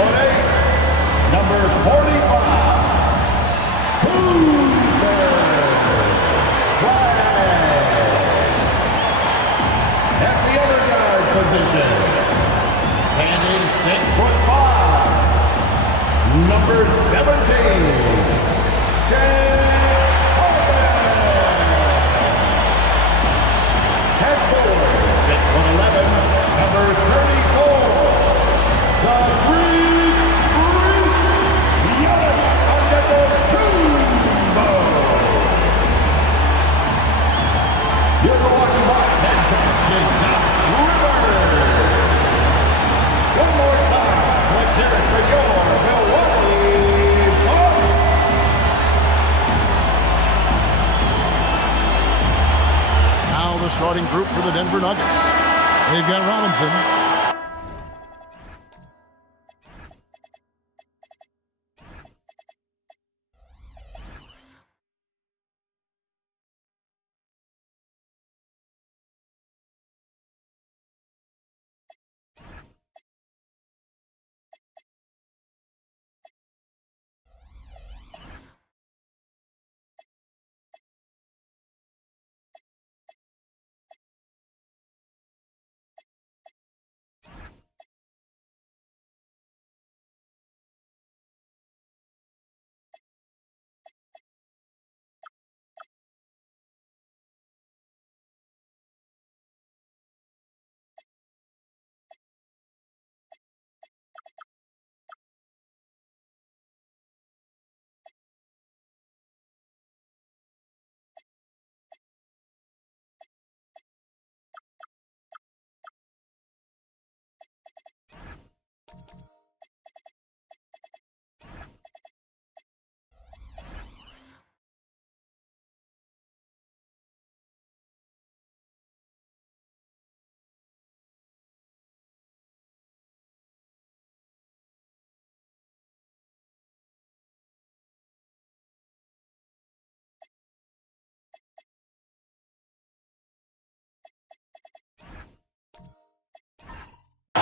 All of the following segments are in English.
foot 8, number 45, at the other guard position, standing 6'5", number 17, at forward, 6'11", number 34, the Greek Freak, Giannis Antetokounmpo. Your Milwaukee Bucks head coach is Doc Rivers. One more time, let's hear it for your Milwaukee Bucks. Now the starting group for the Denver Nuggets. They've got Robinson,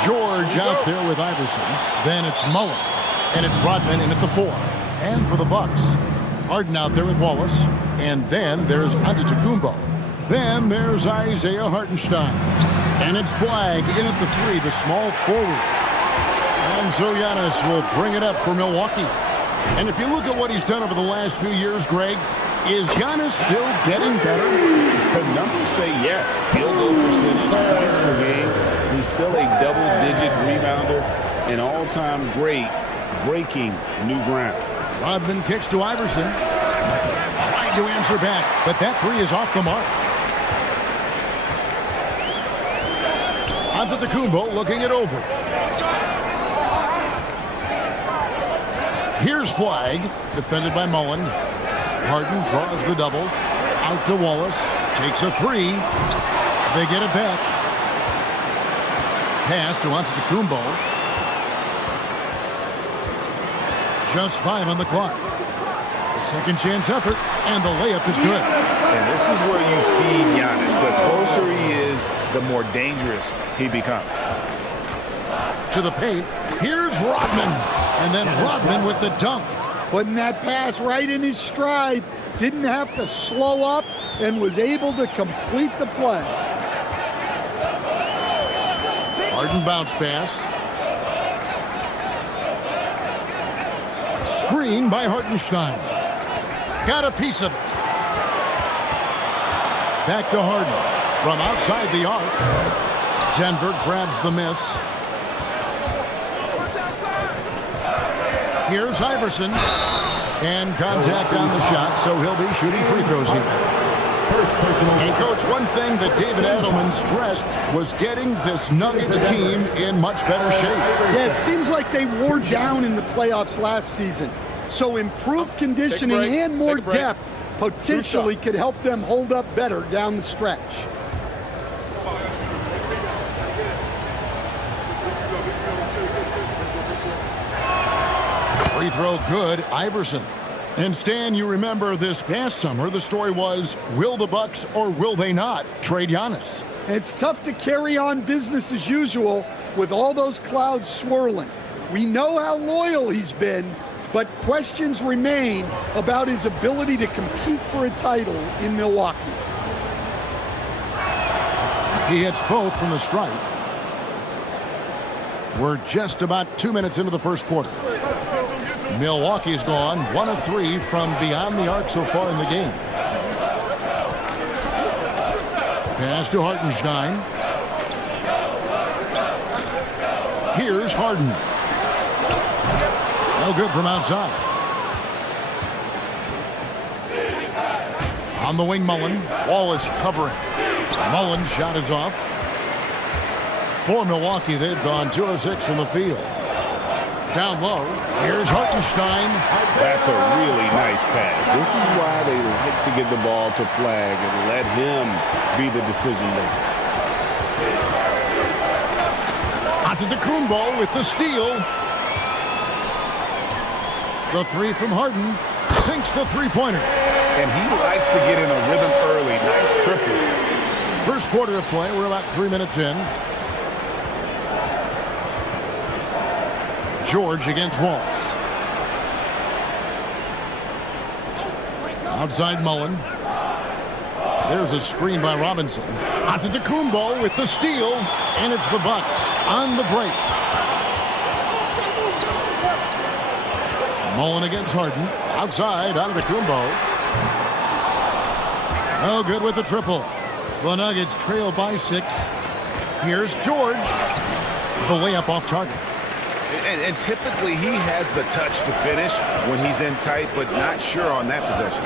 George out there with Iverson. Then it's Mullen, and it's Rodman in at the 4. And for the Bucks, Harden out there with Wallace, and then there's Antetokounmpo. Then there's Isaiah Hartenstein, and it's Flagg in at the 3, the small forward. And so Giannis will bring it up for Milwaukee. And if you look at what he's done over the last few years, Greg, is Giannis still getting better? The numbers say yes. Field goal percentage, points per game. He's still a double-digit rebounder, an all-time great, breaking new ground. Rodman kicks to Iverson. Trying to answer back, but that 3 is off the mark. Antetokounmpo looking it over. Here's Flagg, defended by Mullen. Harden draws the double. Out to Wallace. Takes a 3. They get it back. Pass to Antetokounmpo. Just 5 on the clock. A second chance effort, and the layup is good. And this is where you feed Giannis. The closer he is, the more dangerous he becomes. To the paint. Here's Rodman. And then Rodman with the dunk. Putting that pass right in his stride. Didn't have to slow up and was able to complete the play. Harden bounce pass. Screen by Hartenstein. Got a piece of it. Back to Harden. From outside the arc. Denver grabs the miss. Here's Iverson. And contact on the shot, so he'll be shooting free throws here. And, Coach, one thing that David Adelman stressed was getting this Nuggets team in much better shape. Yeah, it seems like they wore down in the playoffs last season. So improved conditioning and more depth potentially could help them hold up better down the stretch. Free throw good, Iverson. And Stan, you remember this past summer, the story was, will the Bucks or will they not trade Giannis? It's tough to carry on business as usual with all those clouds swirling. We know how loyal he's been, but questions remain about his ability to compete for a title in Milwaukee. He hits both from the stripe. We're just about 2 minutes into the first quarter. Milwaukee's gone 1 of 3 from beyond the arc so far in the game. Pass to Hartenstein. Here's Harden. No good from outside. On the wing, Mullen. Wallace covering. Mullen's shot is off. For Milwaukee, they've gone 2 of 6 from the field. Down low, here's Hartenstein. That's a really nice pass. This is why they like to get the ball to Flag and let him be the decision maker. Antetokounmpo with the steal. The 3 from Harden sinks the three-pointer. And he likes to get in a rhythm early. Nice triple. First quarter of play, we're about 3 minutes in. George against Wallace. Outside Mullen. There's a screen by Robinson. Antetokounmpo with the steal, and it's the Bucks on the break. Mullen against Harden. Outside, Antetokounmpo. No good with the triple. The Nuggets trail by 6. Here's George. The layup off target. And typically he has the touch to finish when he's in tight, but not sure on that possession.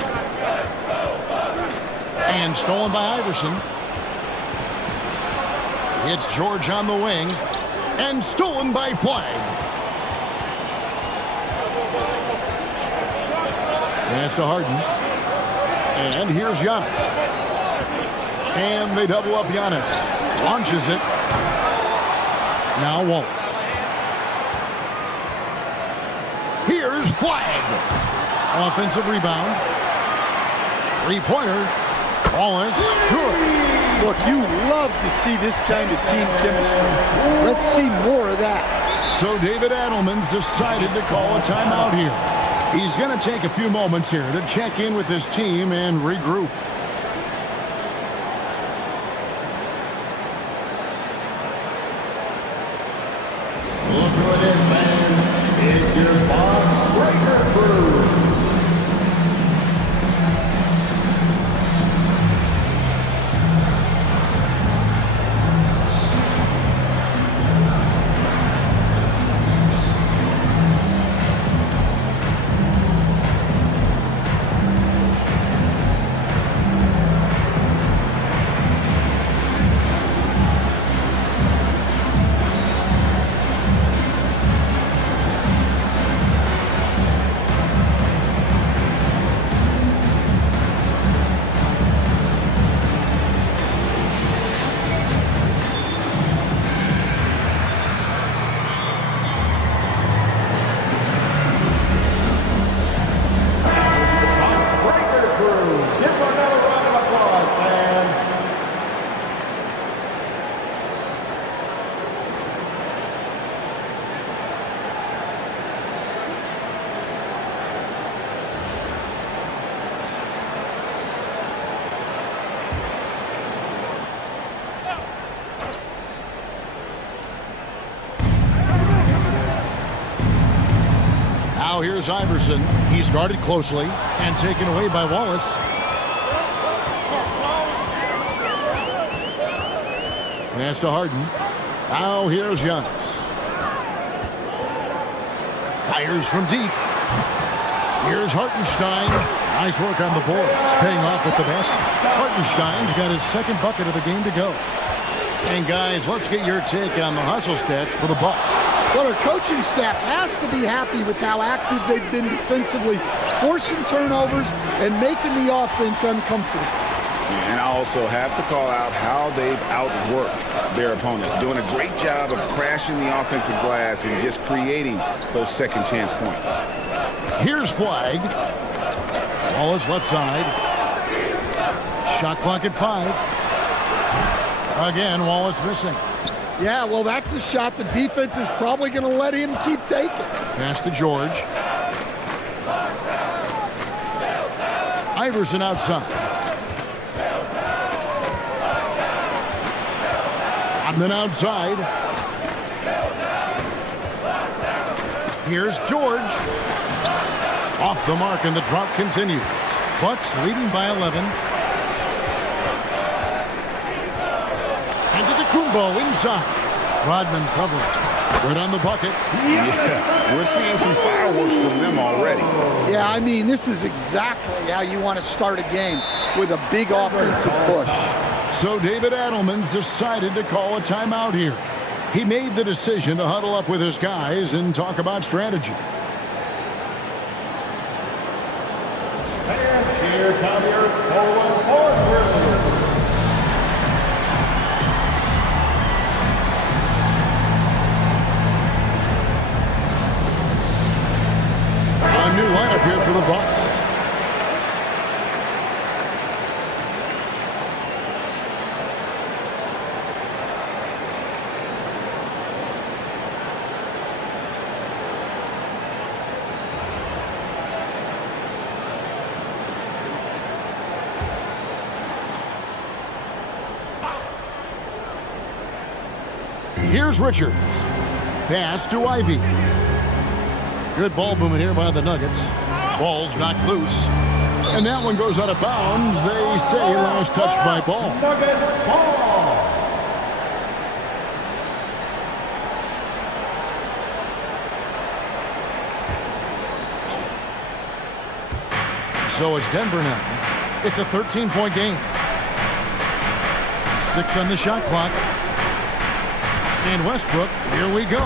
And stolen by Iverson. It's George on the wing. And stolen by Flag. Pass to Harden. And here's Giannis. And they double up Giannis. Launches it. Now Wallace. Here's Flag. Offensive rebound. Three-pointer. Wallace. Good. Look, you love to see this kind of team chemistry. Let's see more of that. So David Adelman's decided to call a timeout here. He's going to take a few moments here to check in with his team and regroup. Look who it is, man. It's your Box Breaker crew. Now here's Iverson. He's guarded closely and taken away by Wallace. Pass to Harden. Now here's Giannis. Fires from deep. Here's Hartenstein. Nice work on the board. It's paying off with the basket. Hartenstein's got his second bucket of the game to go. And guys, let's get your take on the hustle stats for the Bucks. Well, their coaching staff has to be happy with how active they've been defensively, forcing turnovers and making the offense uncomfortable. And I also have to call out how they've outworked their opponent, doing a great job of crashing the offensive glass and just creating those second chance points. Here's Flag. Wallace left side. Shot clock at 5. Again, Wallace missing. Yeah, well, that's a shot the defense is probably going to let him keep taking. Pass to George. Iverson outside. Rodman outside. Here's George. Off the mark, and the drought continues. Bucks leading by 11. Antetokounmpo inside. Rodman covering. Good on the bucket. Yeah, we're seeing some fireworks from them already. Yeah, I mean, this is exactly how you want to start a game, with a big offensive push. So David Adelman's decided to call a timeout here. He made the decision to huddle up with his guys and talk about strategy. And here come your forward drill. A new lineup here for the Bucks. Here's Richards. Pass to Ivy. Good ball movement here by the Nuggets. Ball's knocked loose. And that one goes out of bounds. They say last touch by Ball. Nuggets ball. So it's Denver now. It's a 13-point game. 6 on the shot clock. And Westbrook, here we go.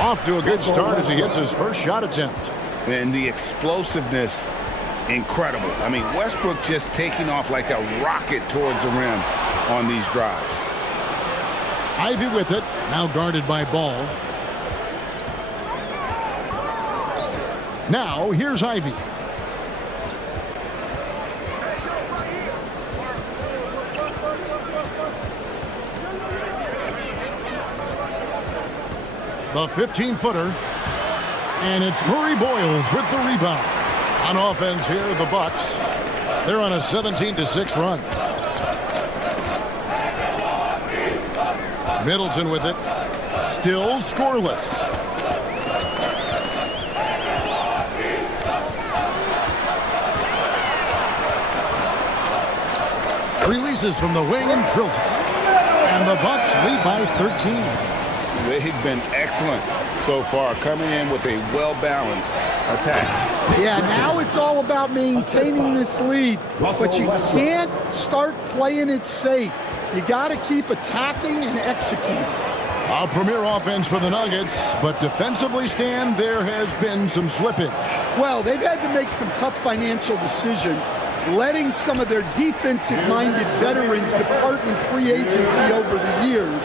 Off to a good start as he gets his first shot attempt. And the explosiveness, incredible. I mean, Westbrook just taking off like a rocket towards the rim on these drives. Ivy with it, now guarded by Ball. Now, here's Ivy. The 15-footer. And it's Murray Boyles with the rebound. On offense here, the Bucks. They're on a 17-6 run. Middleton with it. Still scoreless. Releases from the wing and drills it. And the Bucks lead by 13. They've been excellent so far, coming in with a well-balanced attack. Yeah, now it's all about maintaining this lead, but you can't start playing it safe. You got to keep attacking and executing. A premier offense for the Nuggets, but defensively, Stan, there has been some slippage. Well, they've had to make some tough financial decisions, letting some of their defensive-minded veterans depart in free agency over the years.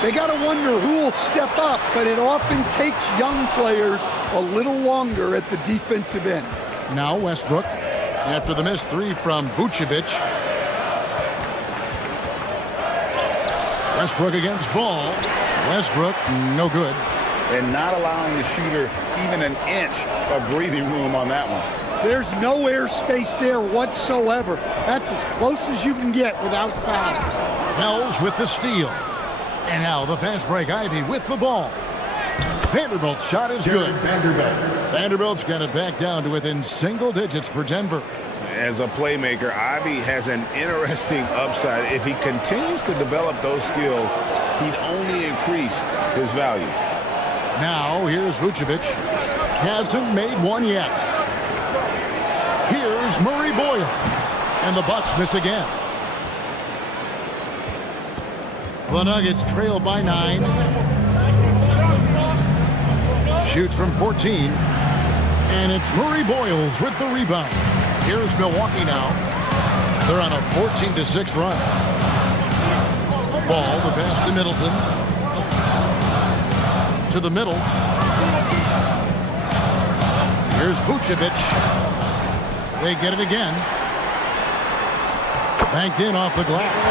They got to wonder who will step up, but it often takes young players a little longer at the defensive end. Now Westbrook, after the missed three from Vucevic. Westbrook against Ball. Westbrook, no good. And not allowing the shooter even an inch of breathing room on that one. There's no airspace there whatsoever. That's as close as you can get without fouling. Hells with the steal. And now the fast break. Ivy with the ball. Vanderbilt's shot is good. Vanderbilt's got it back down to within single digits for Denver. As a playmaker, Ivy has an interesting upside. If he continues to develop those skills, he'd only increase his value. Now here's Vucevic. Hasn't made one yet. Here's Murray Boyle. And the Bucks miss again. The Nuggets trail by 9. Shoots from 14. And it's Murray Boyles with the rebound. Here's Milwaukee now. They're on a 14-6 run. Ball, the pass to Middleton. To the middle. Here's Vucevic. They get it again. Banked in off the glass.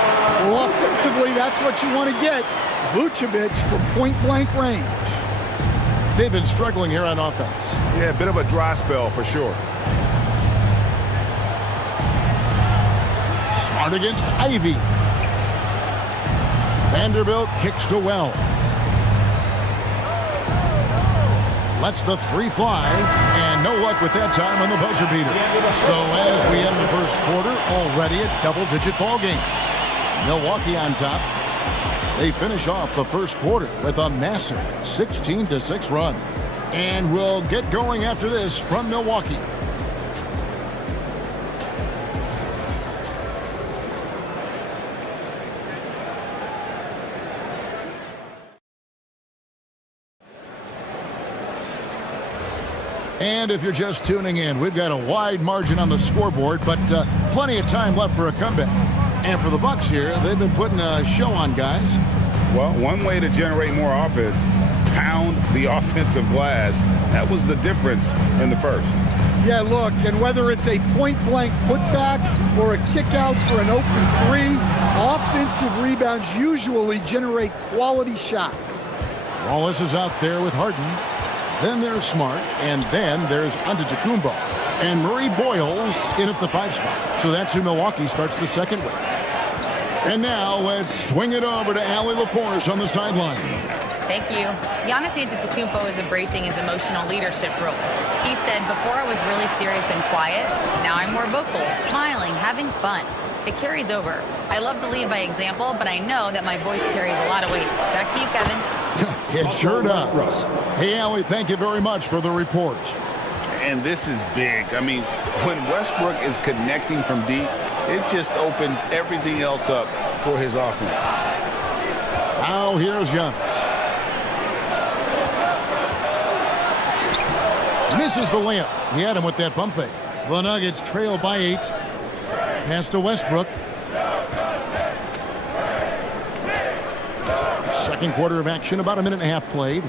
Well, offensively, that's what you want to get. Vucevic from point-blank range. They've been struggling here on offense. Yeah, a bit of a dry spell for sure. Smart against Ivy. Vanderbilt kicks to Wells. Lets the three fly, and no luck with that time on the buzzer beater. So as we end the first quarter, already a double-digit ball game. Milwaukee on top. They finish off the first quarter with a massive 16-6 run. And we'll get going after this from Milwaukee. And if you're just tuning in, we've got a wide margin on the scoreboard, but plenty of time left for a comeback. And for the Bucks here, they've been putting a show on, guys. Well, one way to generate more offense, pound the offensive glass. That was the difference in the first. Yeah, look, and whether it's a point-blank putback or a kick out for an open three, offensive rebounds usually generate quality shots. Wallace is out there with Harden. Then there's Smart, and then there's Antetokounmpo. And Murray Boyles in at the 5 spot. So that's who Milwaukee starts the second with. And now let's swing it over to Allie LaForce on the sideline. Thank you. Giannis Antetokounmpo is embracing his emotional leadership role. He said, before I was really serious and quiet, now I'm more vocal, smiling, having fun. It carries over. I love to lead by example, but I know that my voice carries a lot of weight. Back to you, Kevin. It sure does. Hey, Allie, thank you very much for the report. And this is big. I mean, when Westbrook is connecting from deep, it just opens everything else up for his offense. Now here's Giannis. Misses the layup. He had him with that pump fake. The Nuggets trail by 8. Pass to Westbrook. Second quarter of action, about a minute and a half played.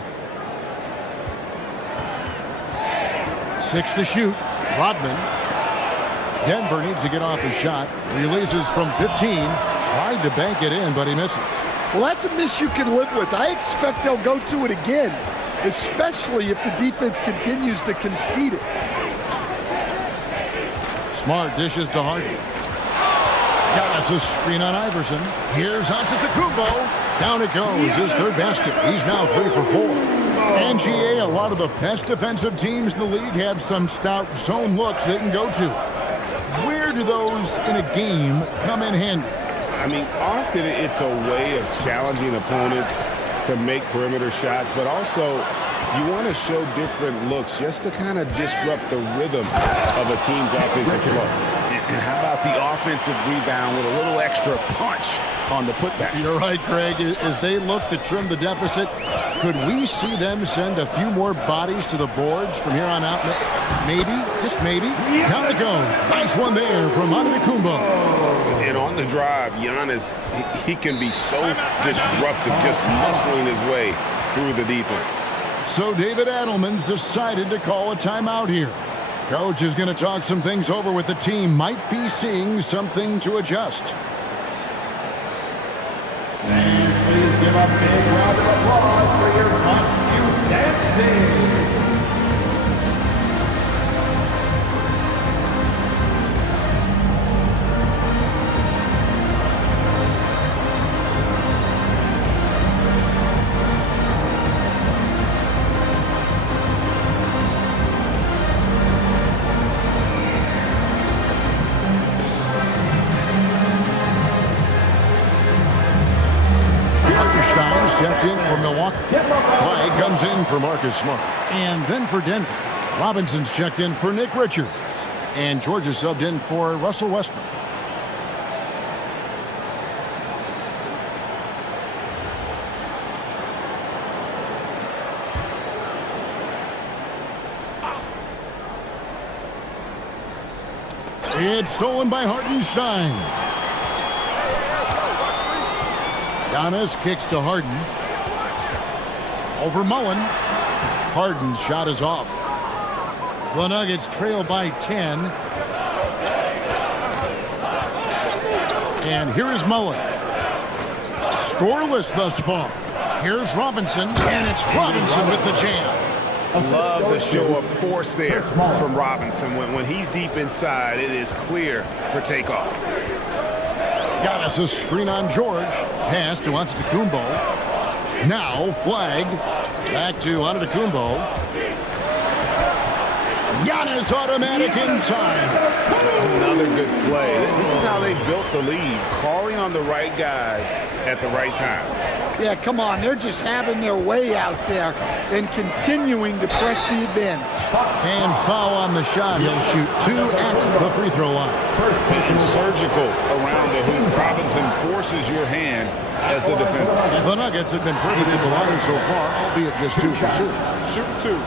6 to shoot. Rodman. Denver needs to get off his shot. Releases from 15. Tried to bank it in, but he misses. Well, that's a miss you can live with. I expect they'll go to it again, especially if the defense continues to concede it. Smart dishes to Harden. Giannis a screen on Iverson. Here's Antetokounmpo. Down it goes, his third basket. He's now 3 for 4. And GA, a lot of the best defensive teams in the league have some stout zone looks they can go to. Where do those in a game come in handy? I mean, often it's a way of challenging opponents to make perimeter shots, but also you want to show different looks just to kind of disrupt the rhythm of a team's offensive flow. And how about the offensive rebound with a little extra punch on the putback? You're right, Greg. As they look to trim the deficit, could we see them send a few more bodies to the boards from here on out? Maybe, just maybe. Down it goes. Nice one there from Antetokounmpo. And on the drive, Giannis, he can be so disruptive, just muscling his way through the defense. So David Adelman's decided to call a timeout here. Coach is going to talk some things over with the team. Might be seeing something to adjust. And please give a big round of applause for your Bucks Youth Dance Team. Checked in for Milwaukee. Clay comes in for Marcus Smart. And then for Denver, Robinson's checked in for Nick Richards. And George is subbed in for Russell Westbrook. It's stolen by Hartenstein. Giannis kicks to Harden. Over Mullen. Harden's shot is off. The Nuggets trail by 10. And here is Mullen. Scoreless thus far. Here's Robinson, and it's Robinson with the jam. Love the show of force there from Robinson. When he's deep inside, it is clear for takeoff. Giannis a screen on George. Pass to Antetokounmpo. Now flag. Back to Antetokounmpo. Giannis automatic inside. Another good play. This is how they built the lead, calling on the right guys at the right time. Yeah, come on. They're just having their way out there and continuing to press the advantage. And foul on the shot. He'll shoot 2 at the free throw line. He's surgical around the hoop. Robinson forces your hand as the defender. The Nuggets have been perfect at the line so far, albeit just 2 for 2. Shoot 2.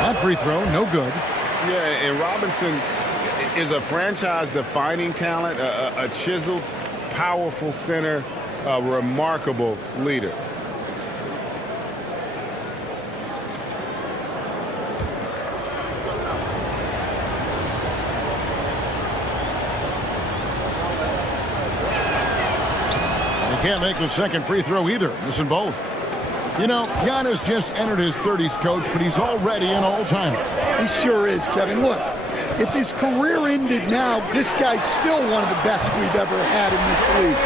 That free throw, no good. Yeah, and Robinson is a franchise-defining talent, a chiseled, powerful center, a remarkable leader. He can't make the second free throw either. Missing both. You know, Giannis just entered his 30s, coach, but he's already an all-timer. He sure is, Kevin. Look, if his career ended now, this guy's still one of the best we've ever had in this league.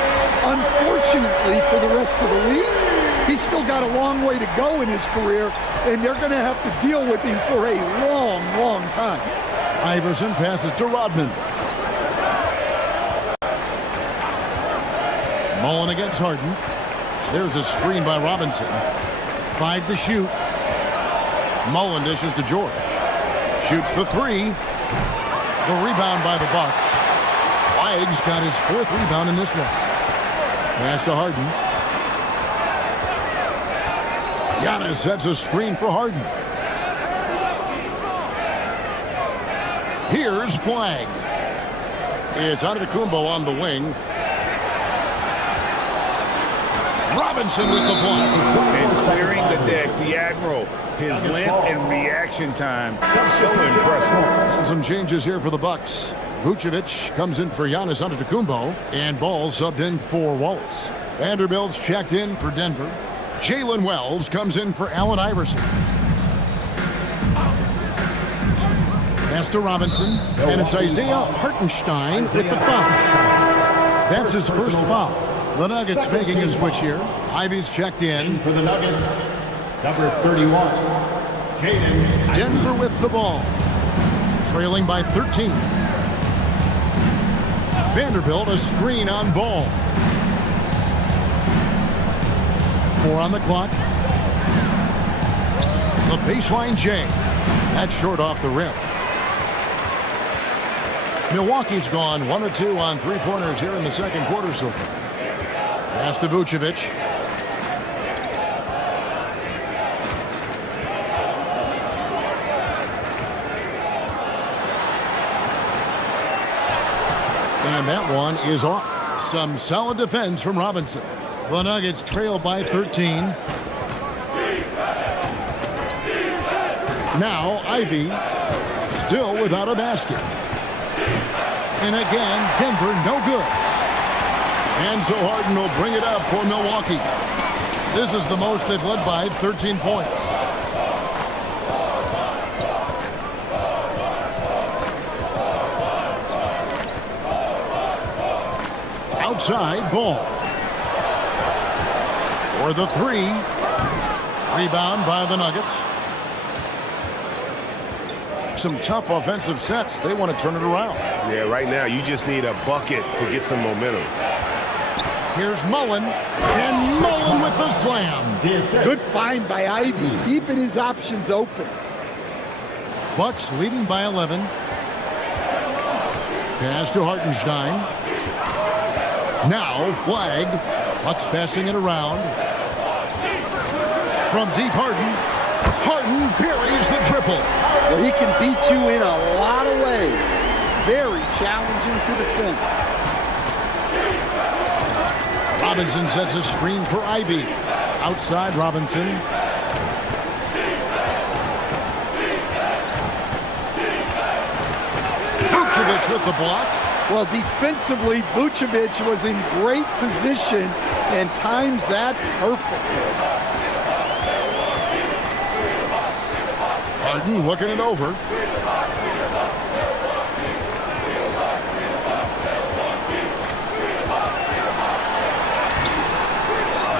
Unfortunately for the rest of the league, he's still got a long way to go in his career, and they're going to have to deal with him for a long, long time. Iverson passes to Rodman. Mullen against Harden. There's a screen by Robinson. 5 to shoot. Mullen dishes to George. Shoots the 3. The rebound by the Bucks. Flag's got his 4th rebound in this one. Pass to Harden. Giannis sets a screen for Harden. Here's Flag. It's Antetokounmpo on the wing. Robinson with the block. And clearing the deck, the Admiral. His length and reaction time, so impressive. And some changes here for the Bucks. Vucevic comes in for Giannis Antetokounmpo, and Ball subbed in for Wallace. Vanderbilt's checked in for Denver. Jalen Wells comes in for Allen Iverson. Pass to Robinson, and it's Isaiah Hartenstein with the foul. That's his first foul. The Nuggets making a switch here. Ivy's checked in. For the Nuggets, number 31, Jaden. Denver with the ball. Trailing by 13. Vanderbilt a screen on Ball. 4 on the clock. The baseline J. That's short off the rim. Milwaukee's gone 1 of 2 on 3-pointers here in the second quarter so far. Pass to Vucevic. And that one is off. Some solid defense from Robinson. The Nuggets trail by 13. Now Ivy still without a basket. And again, Denver no good. And so Harden will bring it up for Milwaukee. This is the most they've led by 13 points. Outside Ball. For the 3. Rebound by the Nuggets. Some tough offensive sets. They want to turn it around. Yeah, right now you just need a bucket to get some momentum. Here's Mullen, and Mullen with the slam. Good find by Ivy, keeping his options open. Bucks leading by 11. Pass to Hartenstein. Now Flag. Bucks passing it around. From deep Harden. Harden buries the triple. Well, he can beat you in a lot of ways. Very challenging to defend. Robinson sets a screen for Ivy. outside Robinson. Vucevic with the block. Well, defensively, Vucevic was in great position and times that perfectly. Harden looking it over.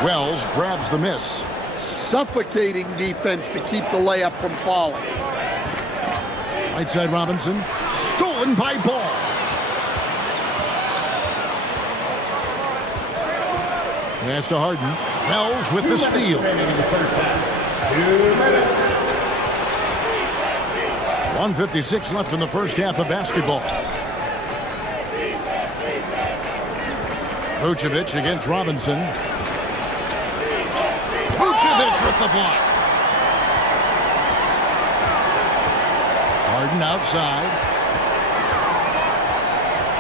Wells grabs the miss. Suffocating defense to keep the layup from falling. Right side Robinson. Stolen by Ball. Pass to Harden. Wells with the steal. In the first half. 2 minutes. 1:56 left in the first half of basketball. Vucevic against Robinson. Vucevic with the block. Harden outside.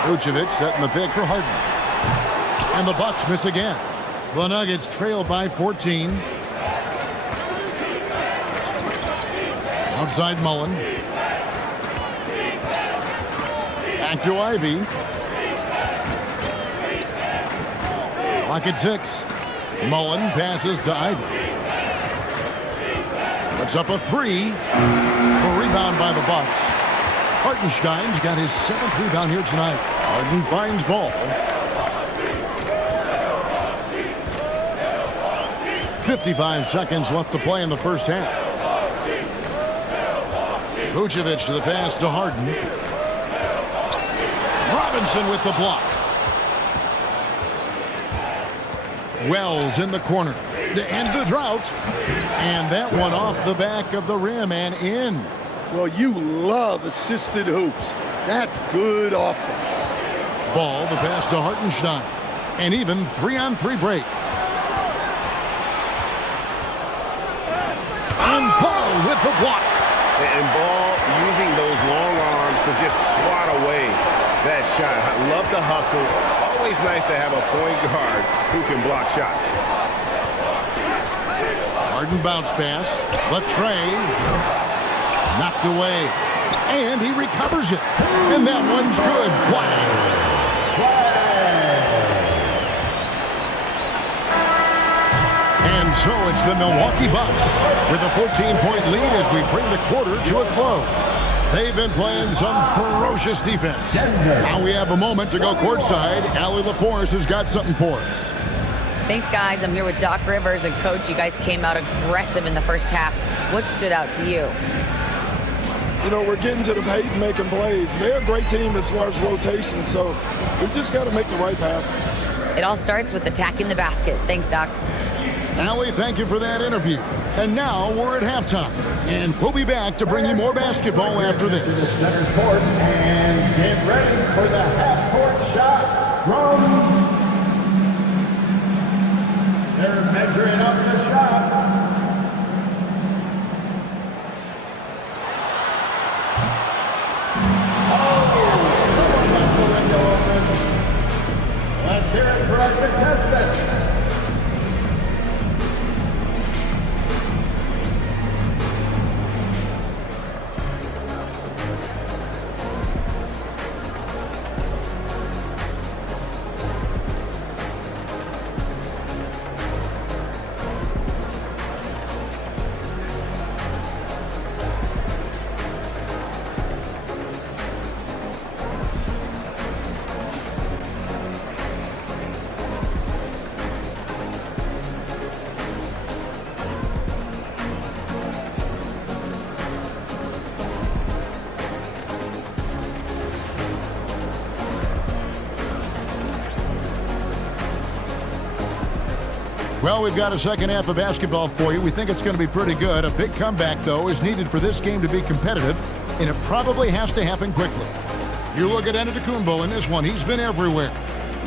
Vucevic setting the pick for Harden. And the Bucks miss again. The Nuggets trail by 14. Outside Mullen. Back to Ivy. Clock at 6. Mullen passes to Ivy. Puts up a 3. A rebound by the Bucks. Hartenstein's got his 7th rebound here tonight. Harden finds Ball. 55 seconds left to play in the first half. Vucevic to the pass to Harden. Robinson with the block. Wells in the corner to end the drought. And that one off the back of the rim and in. Well, you love assisted hoops. That's good offense. Ball, the pass to Hartenstein. An even 3-on-3 break. And Ball with the block. And Ball using those long arms to just swat away that shot. I love the hustle. Always nice to have a point guard who can block shots. Harden bounce pass. Latrey knocked away. And he recovers it. And that one's good. Flag. And so it's the Milwaukee Bucks with a 14-point lead as we bring the quarter to a close. They've been playing some ferocious defense. Now we have a moment to go courtside. Allie LaForce has got something for us. Thanks, guys. I'm here with Doc Rivers. And, Coach, you guys came out aggressive in the first half. What stood out to you? You know, we're getting to the paint and making plays. They're a great team as far as rotation, so we just got to make the right passes. It all starts with attacking the basket. Thanks, Doc. Allie, thank you for that interview. And now we're at halftime. And we'll be back to bring you more basketball after this. To the center court and get ready for the half-court shot. Drums. They're measuring up the shot. Someone left the window open. Let's hear it for our contestant. Well, we've got a second half of basketball for you. We think it's going to be pretty good. A big comeback, though, is needed for this game to be competitive, and it probably has to happen quickly. You look at Antetokounmpo in this one. He's been everywhere.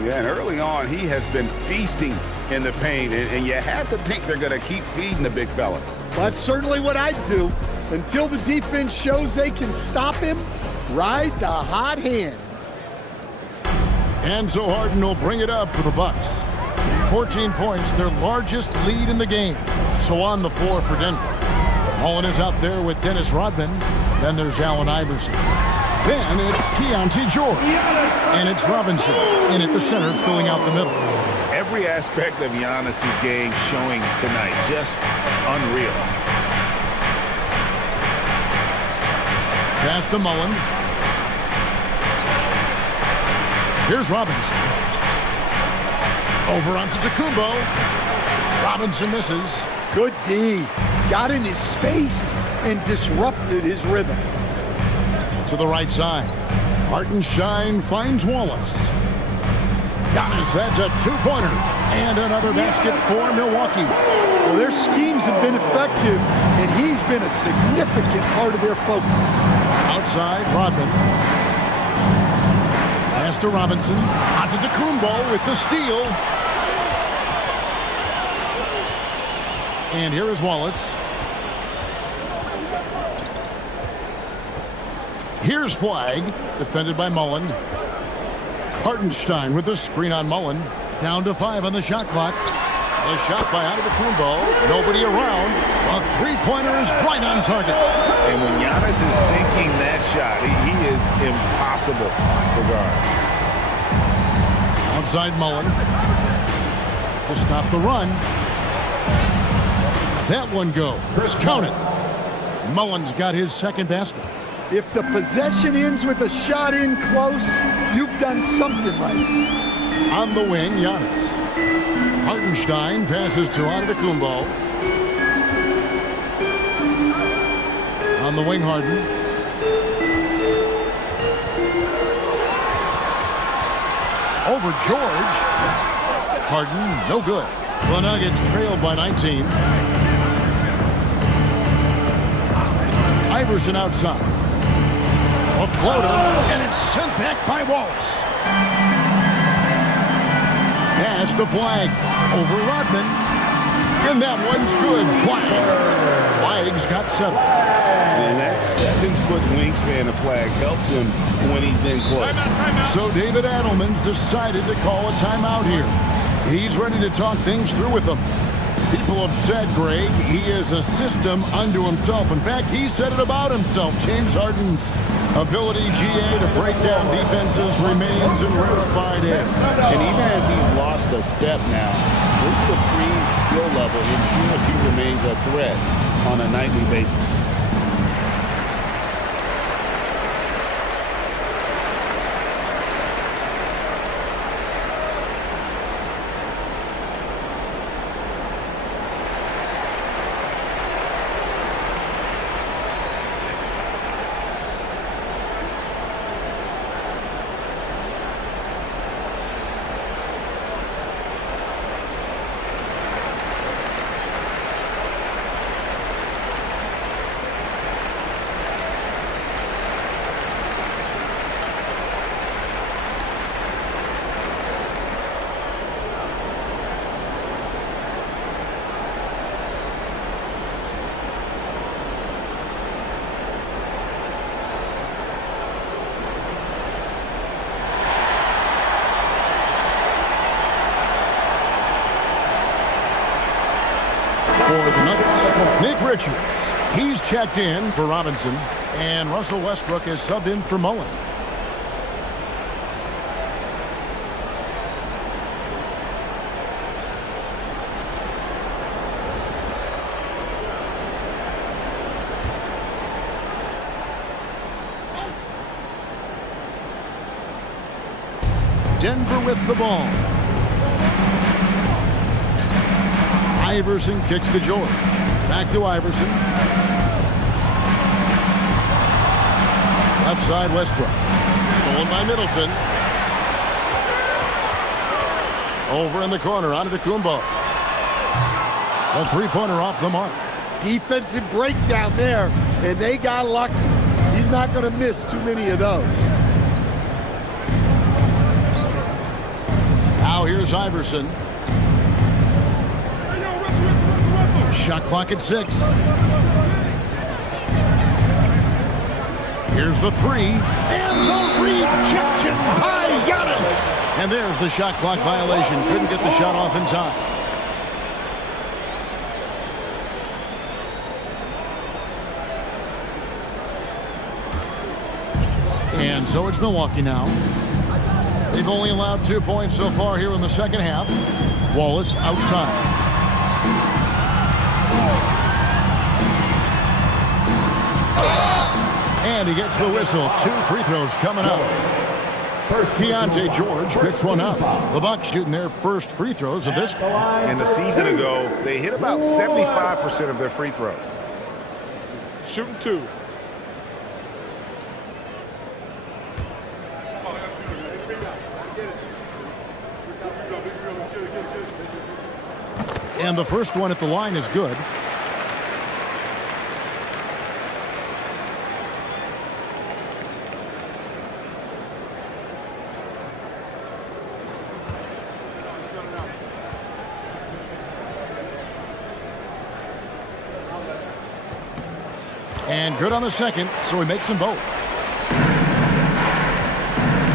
Yeah, and early on, he has been feasting in the paint, and you have to think they're going to keep feeding the big fella. That's certainly what I'd do. Until the defense shows they can stop him, ride the hot hand. And so Harden will bring it up for the Bucks. 14 points, their largest lead in the game. So on the floor for Denver. Mullen is out there with Dennis Rodman. Then there's Allen Iverson. Then it's Keontae George. And it's Robinson in at the center, filling out the middle. Every aspect of Giannis' game showing tonight. Just unreal. Pass to Mullen. Here's Robinson. Over onto Tacumbo. Robinson misses. Good D. Got in his space and disrupted his rhythm. To the right side. Hartenstein finds Wallace. Giannis, that's a two-pointer. And another basket for Milwaukee. Well, their schemes have been effective, and he's been a significant part of their focus. Outside, Rodman. Pass to Robinson. Onto Tacumbo with the steal. And here is Wallace. Here's Flag, defended by Mullen. Hartenstein with the screen on Mullen. Down to 5 on the shot clock. A shot by Antetokounmpo. Nobody around. A three-pointer is right on target. And when Giannis is sinking that shot, he is impossible to guard. Outside Mullen. To stop the run. That one goes. Count it. Mullen's got his second basket. If the possession ends with a shot in close, you've done something right. On the wing, Giannis. Hartenstein passes to Antetokounmpo. On the wing, Harden. Over George. Harden, no good. The Nuggets trailed by 19. Iverson outside. A floater, and it's sent back by Wallace. Pass to Flag. Over Rodman. And that one's good. Flag's got 7. And that 7-foot wingspan of Flag helps him when he's in close. So David Adelman's decided to call a timeout here. He's ready to talk things through with them. People have said, Greg, he is a system unto himself. In fact, he said it about himself. James Harden's ability, GA, to break down defenses remains in rarefied air. And even as he's lost a step now, his supreme skill level ensures he remains a threat on a nightly basis. For the Nuggets, Nick Richards. He's checked in for Robinson, and Russell Westbrook has subbed in for Mullen. Denver with the ball. Iverson kicks to George. Back to Iverson. Left side, Westbrook. Stolen by Middleton. Over in the corner, Antetokounmpo. A three-pointer off the mark. Defensive breakdown there, and they got lucky. He's not going to miss too many of those. Now here's Iverson. Shot clock at 6. Here's the 3. And the rejection by Giannis. And there's the shot clock violation. Couldn't get the shot off in time. And so it's Milwaukee now. They've only allowed 2 points so far here in the second half. Wallace outside. And he gets the whistle. 2 free throws coming up. Keontae George picks one up. The Bucks shooting their first free throws of this. And a season ago, they hit about 75% of their free throws. Shooting 2. And the first one at the line is good. And good on the second, so he makes them both.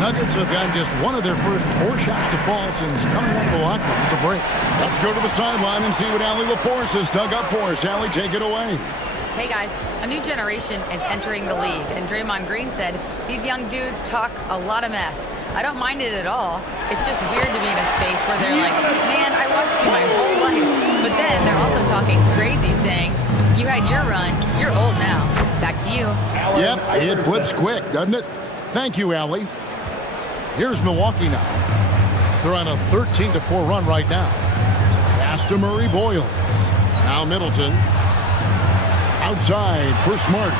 Nuggets have gotten just one of their first 4 shots to fall since coming out of the locker room at the break. Let's go to the sideline and see what Allie LaForce has dug up for us. Allie, take it away. Hey guys, a new generation is entering the league, and Draymond Green said these young dudes talk a lot of mess. I don't mind it at all. It's just weird to be in a space where they're like, man, I watched you my whole life. But then they're also talking crazy, saying, you had your run, you're old now. Back to you. Yep, it flips quick, doesn't it? Thank you, Allie. Here's Milwaukee now. They're on a 13-4 run right now. Pass to Murray Boyle. Now Middleton. Outside for Smart.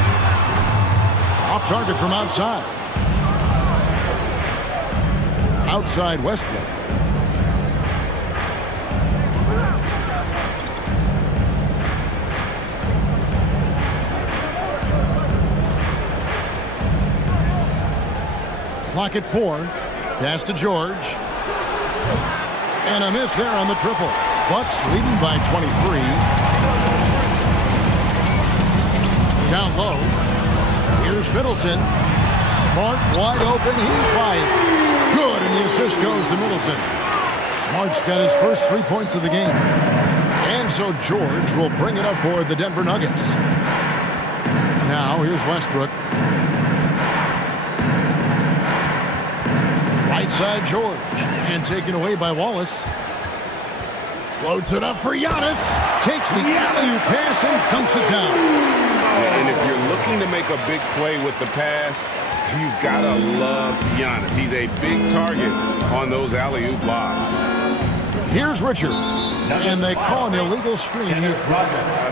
Off target from outside. Outside Westbrook. Clock at 4. Pass to George. And a miss there on the triple. Bucks leading by 23. Down low. Here's Middleton. Smart wide open. He fires. Good, and the assist goes to Middleton. Smart's got his first 3 points of the game. And so George will bring it up for the Denver Nuggets. Now here's Westbrook. Right side George. And taken away by Wallace. Floats it up for Giannis. Takes the alley-oop pass and dunks it down. And if you're looking to make a big play with the pass, you've got to love Giannis. He's a big target on those alley-oop lobs. Here's Richards. And they call an illegal screen.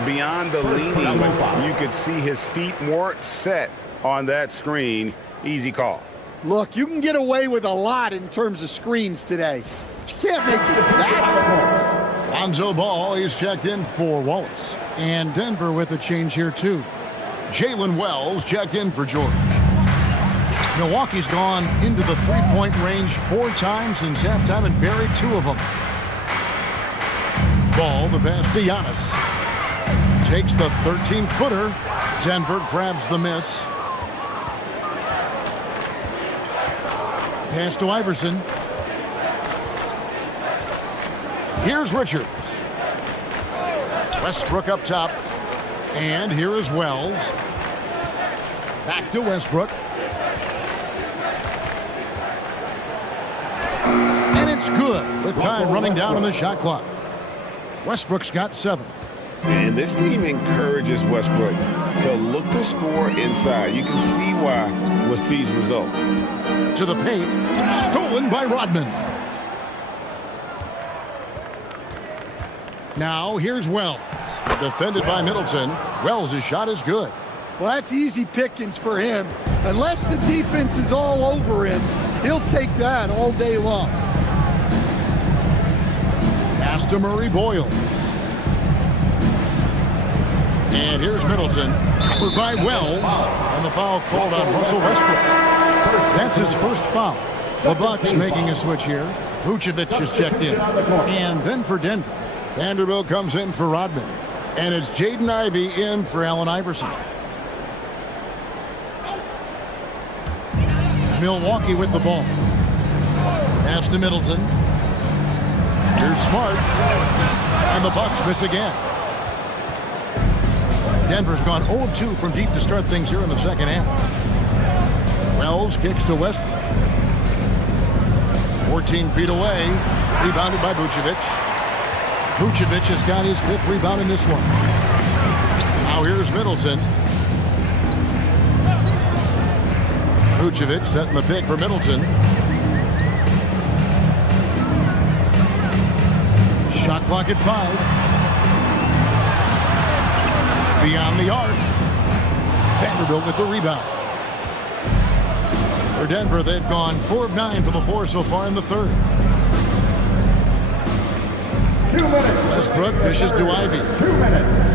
Beyond the leaning, you could see his feet more set on that screen. Easy call. Look, you can get away with a lot in terms of screens today, but you can't make it that close. Lonzo Ball is checked in for Wallace. And Denver with a change here, too. Jalen Wells checked in for George. Milwaukee's gone into the three-point range 4 times since halftime and buried 2 of them. Ball, the pass to Giannis. Takes the 13-footer. Denver grabs the miss. Pass to Iverson. Here's Richards. Westbrook up top. And here is Wells. Back to Westbrook. And it's good with time running down on the shot clock. Westbrook's got 7. And this team encourages Westbrook to look to score inside. You can see why with these results. To the paint. Stolen by Rodman. Now here's Wells. Defended by Middleton. Wells' shot is good. Well, that's easy pickings for him. Unless the defense is all over him, he'll take that all day long. Pass to Murray Boyle. And here's Middleton. Covered by Wells. And the foul called on Russell Westbrook. That's his first foul. The Bucks making a switch here. Vucevic is checked in. And then for Denver, Vanderbilt comes in for Rodman. And it's Jaden Ivey in for Allen Iverson. Milwaukee with the ball. Pass to Middleton. Here's Smart. And the Bucks miss again. Denver's gone 0-2 from deep to start things here in the second half. Wells kicks to Westbrook. 14 feet away. Rebounded by Vucevic. Vucevic has got his 5th rebound in this one. Now here's Middleton. Vucevic setting the pick for Middleton. Shot clock at 5. Beyond the arc. Vanderbilt with the rebound. For Denver, they've gone 4 of 9 from the floor so far in the third. 2 minutes. Westbrook dishes to Ivy. 2 minutes.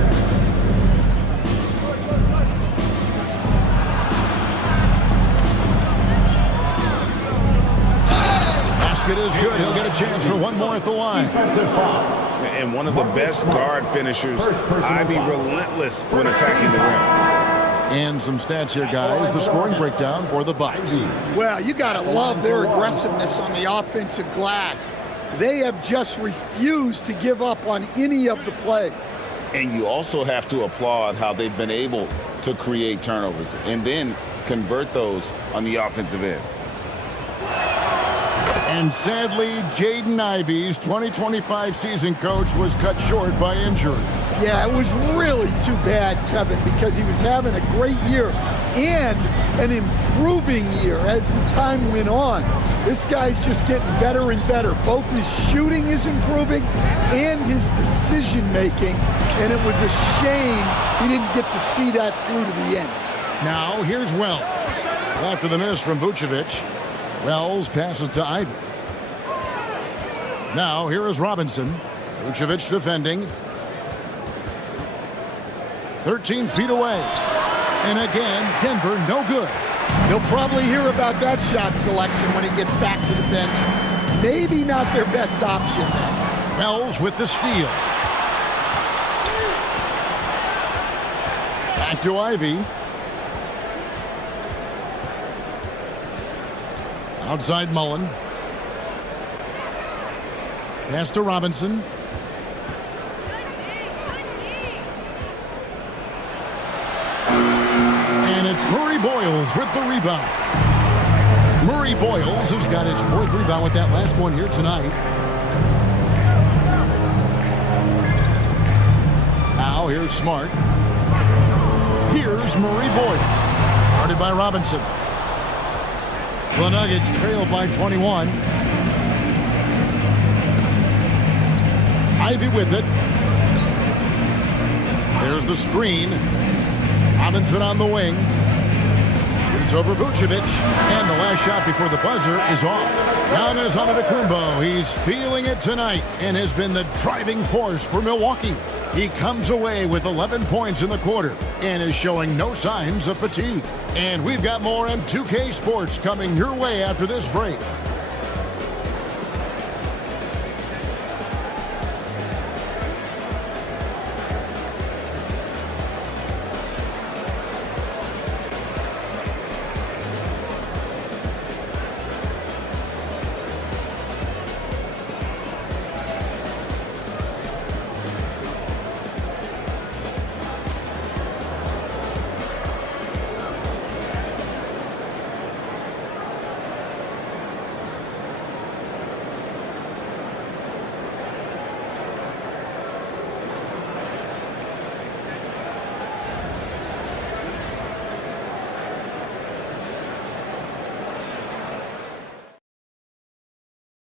Basket is good. He'll get a chance for one more at the line. Defensive foul. And one of the best guard finishers. Ivy relentless when attacking the rim. And some stats here, guys. The scoring breakdown for the Bucks. Well, you got to love their aggressiveness on the offensive glass. They have just refused to give up on any of the plays. And you also have to applaud how they've been able to create turnovers and then convert those on the offensive end. And sadly, Jaden Ivey's 2025 season coach was cut short by injury. Yeah, it was really too bad, Kevin, because he was having a great year and an improving year as the time went on. This guy's just getting better and better. Both his shooting is improving and his decision-making, and it was a shame he didn't get to see that through to the end. Now, here's Wells. After the miss from Vucevic, Wells passes to Ivy. Now, here is Robinson. Vucevic defending. 13 feet away. And again, Denver no good. He'll probably hear about that shot selection when he gets back to the bench. Maybe not their best option then. Wells with the steal. Back to Ivy. Outside Mullen. Pass to Robinson. And it's Murray Boyles with the rebound. Murray Boyles has got his 4th rebound with that last one here tonight. Now here's Smart. Here's Murray Boyles. Guarded by Robinson. The Nuggets trail by 21. Ivy with it. There's the screen. Robinson on the wing. Shoots over Vucevic. And the last shot before the buzzer is off. Giannis Antetokounmpo. He's feeling it tonight and has been the driving force for Milwaukee. He comes away with 11 points in the quarter and is showing no signs of fatigue. And we've got more on 2K Sports coming your way after this break.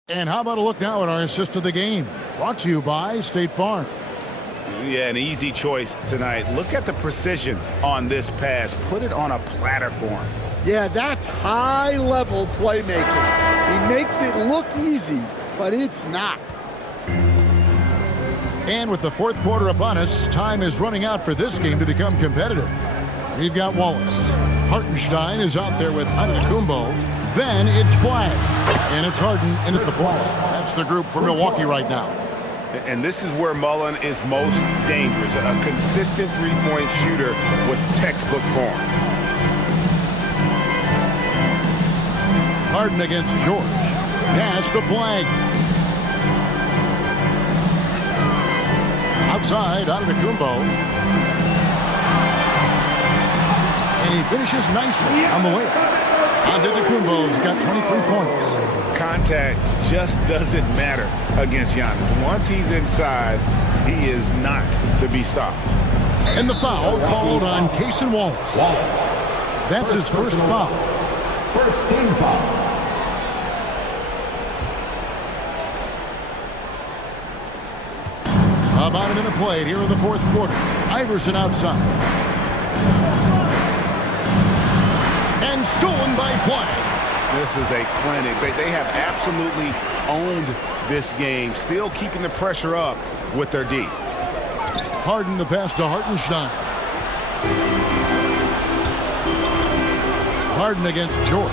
And how about a look now at our assist of the game? Brought to you by State Farm. Yeah, an easy choice tonight. Look at the precision on this pass. Put it on a platter for him. Yeah, that's high-level playmaking. He makes it look easy, but it's not. And with the 4th quarter upon us, time is running out for this game to become competitive. We've got Wallace. Hartenstein is out there with Antetokounmpo. Then it's Flag. And it's Harden in at the point. That's the group for Milwaukee right now. And this is where Mullen is most dangerous. A consistent three-point shooter with textbook form. Harden against George. Pass the flag. Outside, Antetokounmpo. And he finishes nicely on the layup. Antetokounmpo's got 23 points. Contact just doesn't matter against Giannis. Once he's inside, he is not to be stopped. And the foul called on Cason Wallace. That's his first foul. First team foul. About a minute played here in the fourth quarter. Iverson outside. And stolen by Flag. This is a clinic. They have absolutely owned this game, still keeping the pressure up with their D. Harden the pass to Hartenstein. Harden against George.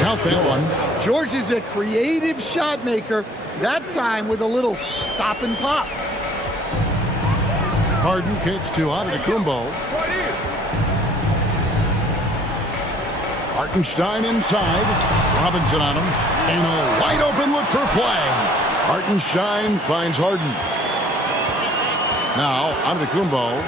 Count that one. George is a creative shot maker, that time with a little stop and pop. Harden kicks to Antetokounmpo. Hartenstein inside. Robinson on him. And a wide open look for Flag. Hartenstein finds Harden. Now Antetokounmpo.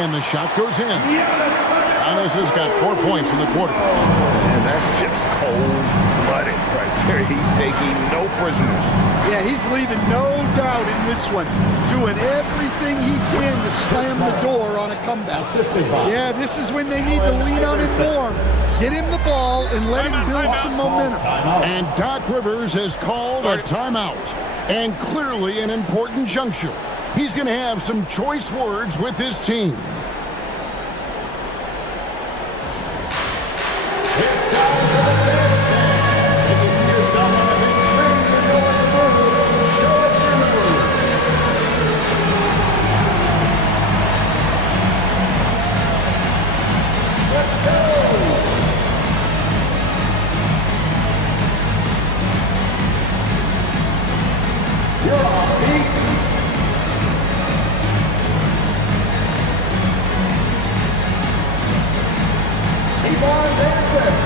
And the shot goes in. Giannis has got 4 points in the quarter. And that's just cold-blooded right there. He's taking no prisoners. Yeah, he's leaving no doubt in this one. Doing everything he can to slam the door on a comeback. Yeah, this is when they need to lean on him more. Get him the ball and let him build some momentum. And Doc Rivers has called a timeout. And clearly an important juncture. He's going to have some choice words with his team. It's time for the bandstand. If you see yourself on the big screen, you know what to do. Show us your move. Let's go. You're off beat. Keep on dancing.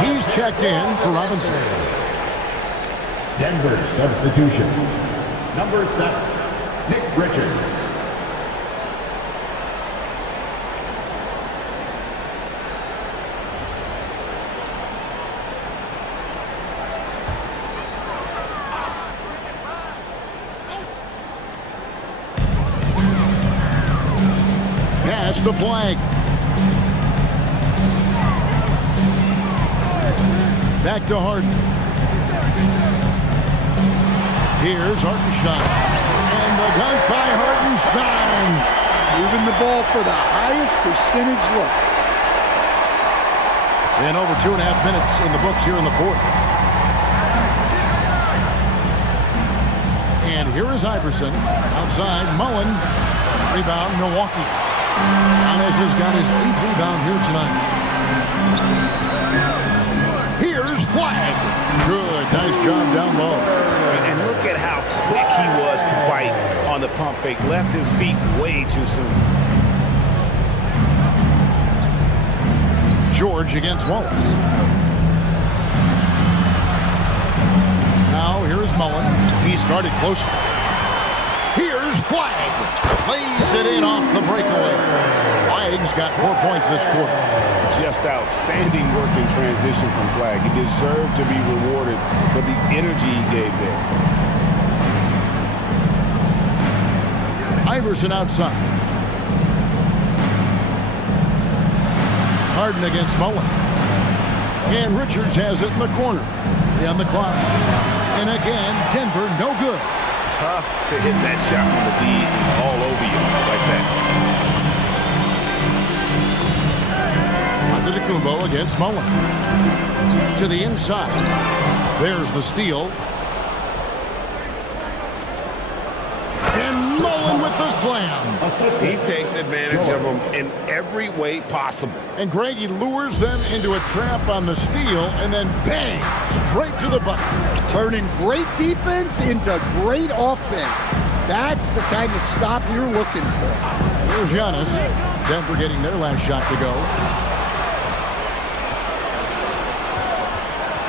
He's checked in for Robinson. Denver substitution. Number 7, Nick Richards. Pass the Flag. Back to Harden. Here's Hartenstein. And the dunk by Hartenstein. Moving the ball for the highest percentage look. And over 2.5 minutes in the books here in the fourth. And here is Iverson. Outside, Mullen. Rebound, Milwaukee. Giannis has got his 8th rebound here tonight. Here's Flag. Good. Nice job down low. And look at how quick he was to bite on the pump fake. Left his feet way too soon. George against Wallace. Now here is Mullen. He's guarded closer. Here's Flag. Lays it in off the breakaway. Flag's got 4 points this quarter. Just outstanding work in transition from Flag. He deserved to be rewarded for the energy he gave there. Iverson outside. Harden against Mullen. And Richards has it in the corner. On the clock. And again, Denver no good. tough to hit that shot when the D is all over you like that. Antetokounmpo against Mullen. To the inside. There's the steal. And Mullen with the slam. He takes advantage of them in every way possible. And Greg, he lures them into a trap on the steal, and then bang, straight to the bucket. Turning great defense into great offense. That's the kind of stop you're looking for. Here's Giannis. Denver getting their last shot to go.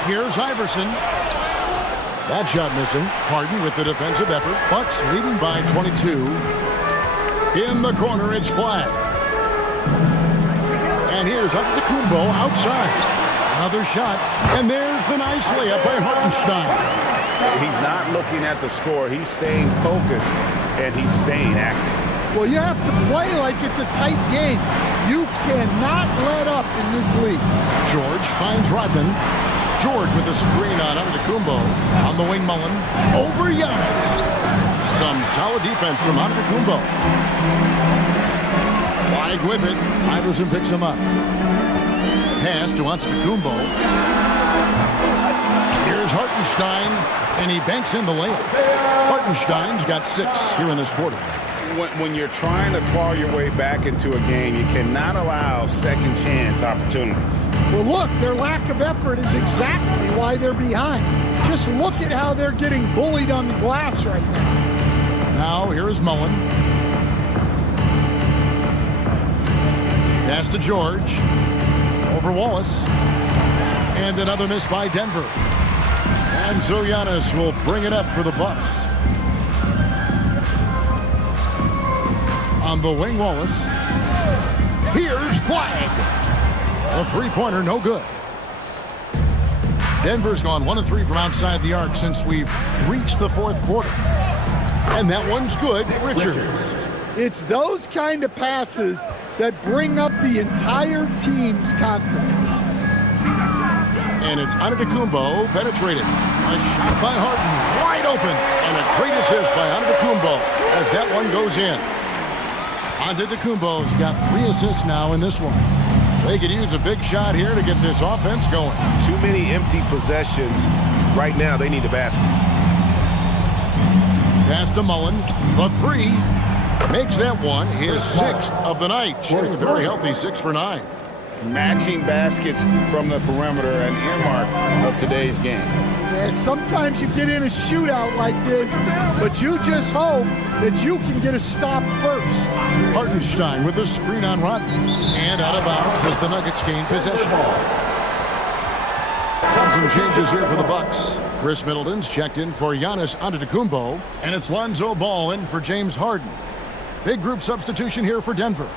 Here's Iverson. That shot missing. Harden with the defensive effort. Bucks leading by 22. In the corner, it's flat. And here's Antetokounmpo outside. Another shot. And there's the nice layup by Hartenstein. He's not looking at the score. He's staying focused, and he's staying active. Well, you have to play like it's a tight game. You cannot let up in this league. George finds Rodman. George with the screen on Antetokounmpo. On the wing, Mullen. Over Giannis. Some solid defense from Antetokounmpo. Wide with it. Iverson picks him up. Pass to Antetokounmpo. Here's Hartenstein, and he banks in the layup. Hartenstein's got 6 here in this quarter. When you're trying to claw your way back into a game, you cannot allow second chance opportunities. Well, look, their lack of effort is exactly why they're behind. Just look at how they're getting bullied on the glass right now. Now, here is Mullen. Pass to George. Over Wallace. And another miss by Denver. And so Giannis will bring it up for the Bucks. On the wing, Wallace. Here's flag. A three-pointer, no good. Denver's gone 1 of 3 from outside the arc since we've reached the fourth quarter. And that one's good. Richards. It's those kind of passes that bring up the entire team's confidence. And it's Antetokounmpo penetrating. A shot by Harden, wide open. And a great assist by Antetokounmpo as that one goes in. Antetokounmpo's got 3 assists now in this one. They could use a big shot here to get this offense going. Too many empty possessions. Right now, they need a basket. Pass to Mullen. The 3 makes that one his 6th of the night. Shooting a very healthy 6 for 9. Matching baskets from the perimeter, an earmark of today's game. Yeah, sometimes you get in a shootout like this, but you just hope that you can get a stop first. Hartenstein with a screen on Rodman. And out of bounds as the Nuggets gain possession. Some changes here for the Bucks. Chris Middleton's checked in for Giannis Antetokounmpo, and it's Lonzo Ball in for James Harden. Big group substitution here for Denver.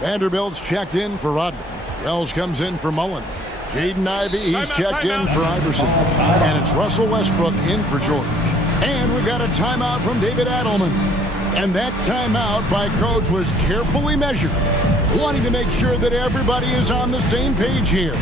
Vanderbilt's checked in for Rodman. Wells comes in for Mullen. Jaden Ivey, he's checked in for Iverson. And it's Russell Westbrook in for George. And we've got a timeout from David Adelman. And that timeout by Coach was carefully measured, wanting to make sure that everybody is on the same page here.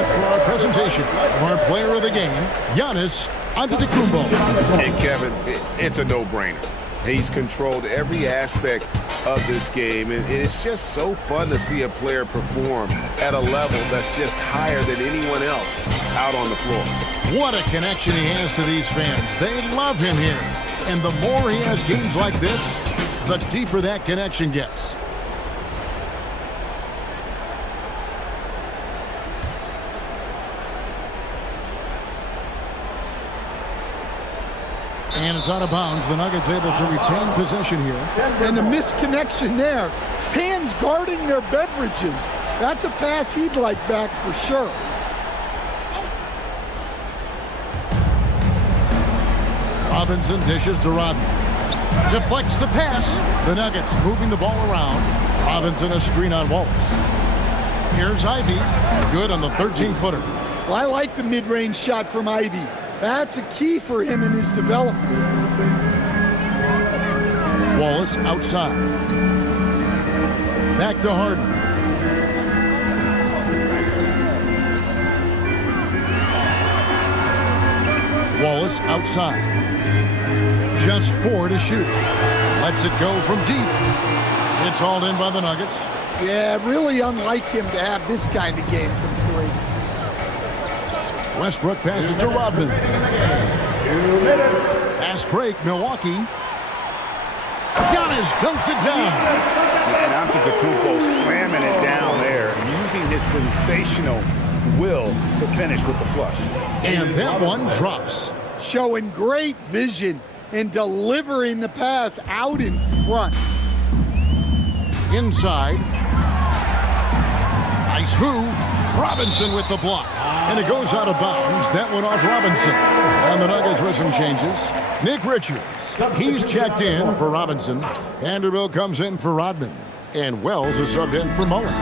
For our presentation of our player of the game, Giannis Antetokounmpo. And Kevin, it's a no-brainer. He's controlled every aspect of this game, and it's just so fun to see a player perform at a level that's just higher than anyone else out on the floor. What a connection he has to these fans. They love him here. And the more he has games like this, the deeper that connection gets. And it's out of bounds. The Nuggets able to retain possession here. And the misconnection there. Fans guarding their beverages. That's a pass he'd like back for sure. Robinson dishes to Rodman. Deflects the pass. The Nuggets moving the ball around. Robinson a screen on Wallace. Here's Ivy. Good on the 13-footer. Well, I like the mid-range shot from Ivy. That's a key for him in his development. Wallace outside. Back to Harden. Wallace outside. Just 4 to shoot. Lets it go from deep. It's hauled in by the Nuggets. Yeah, really unlike him to have this kind of game from 3. Westbrook passes to Rodman. Fast break, Milwaukee. Giannis dunks it down. And Antetokounmpo slamming it down there, using his sensational will to finish with the flush. And that one drops. Showing great vision and delivering the pass out in front. Inside. Nice move. Robinson with the block. And it goes out of bounds. That one off Robinson. And the Nuggets with some changes. Nick Richards. He's checked in for Robinson. Vanderbilt comes in for Rodman. And Wells is subbed in for Mullen.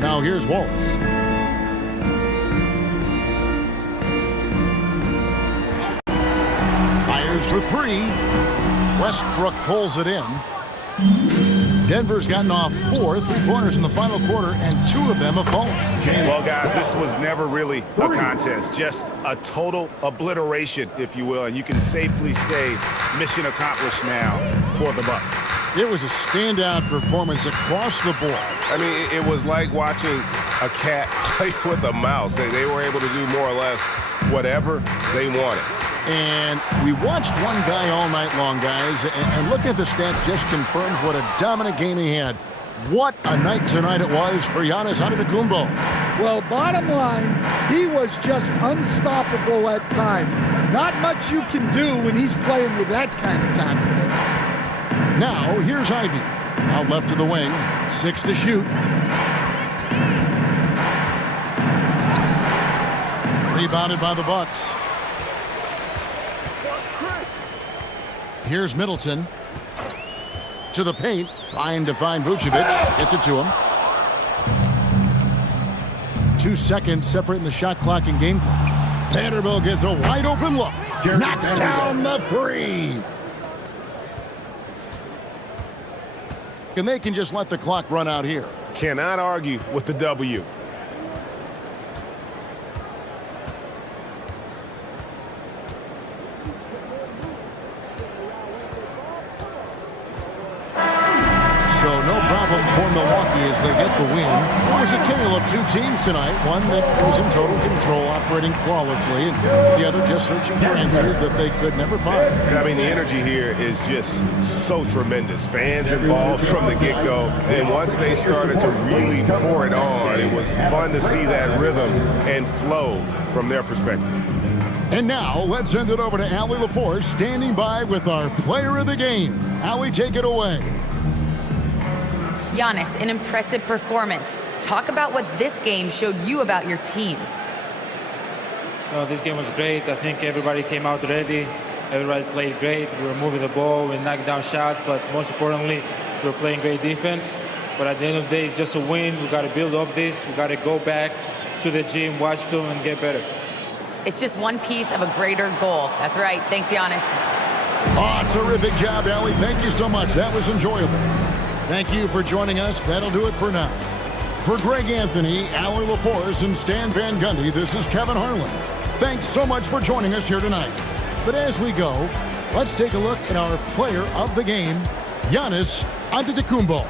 Now here's Wallace. Fires for 3. Westbrook pulls it in. Denver's gotten off 4 3-pointers in the final quarter, and 2 of them have fallen. Well, guys, this was never really a contest, just a total obliteration, if you will, and you can safely say mission accomplished now for the Bucks. It was a standout performance across the board. I mean, it was like watching a cat play with a mouse. They were able to do more or less whatever they wanted. And we watched one guy all night long, guys, and looking at the stats just confirms what a dominant game he had. What a night tonight it was for Giannis Antetokounmpo. Well, bottom line, he was just unstoppable at times. Not much you can do when he's playing with that kind of confidence. Now, here's Ivy. Out left of the wing, 6 to shoot. Rebounded by the Bucks. Here's Middleton. To the paint, trying to find Vucevic. Gets it to him. 2 seconds separating the shot clock and game clock. Vanderbilt gets a wide open look. Knocks down the 3. And they can just let the clock run out here. Cannot argue with the W. So no problem for Milwaukee as they get the win. It was a tale of 2 teams tonight. One that was in total control, operating flawlessly, and the other just searching for answers that they could never find. I mean, the energy here is just so tremendous. Fans involved from the get-go. And once they started to really pour it on, it was fun to see that rhythm and flow from their perspective. And now, let's send it over to Allie LaForce, standing by with our player of the game. Allie, take it away. Giannis, an impressive performance. Talk about what this game showed you about your team. This game was great. I think everybody came out ready. Everybody played great. We were moving the ball. We knocked down shots. But most importantly, we were playing great defense. But at the end of the day, it's just a win. We got to build off this. We got to go back to the gym, watch film, and get better. It's just one piece of a greater goal. That's right. Thanks, Giannis. Oh, terrific job, Allie. Thank you so much. That was enjoyable. Thank you for joining us. That'll do it for now. For Greg Anthony, Allie LaForce, and Stan Van Gundy, this is Kevin Harlan. Thanks so much for joining us here tonight. But as we go, let's take a look at our player of the game, Giannis Antetokounmpo.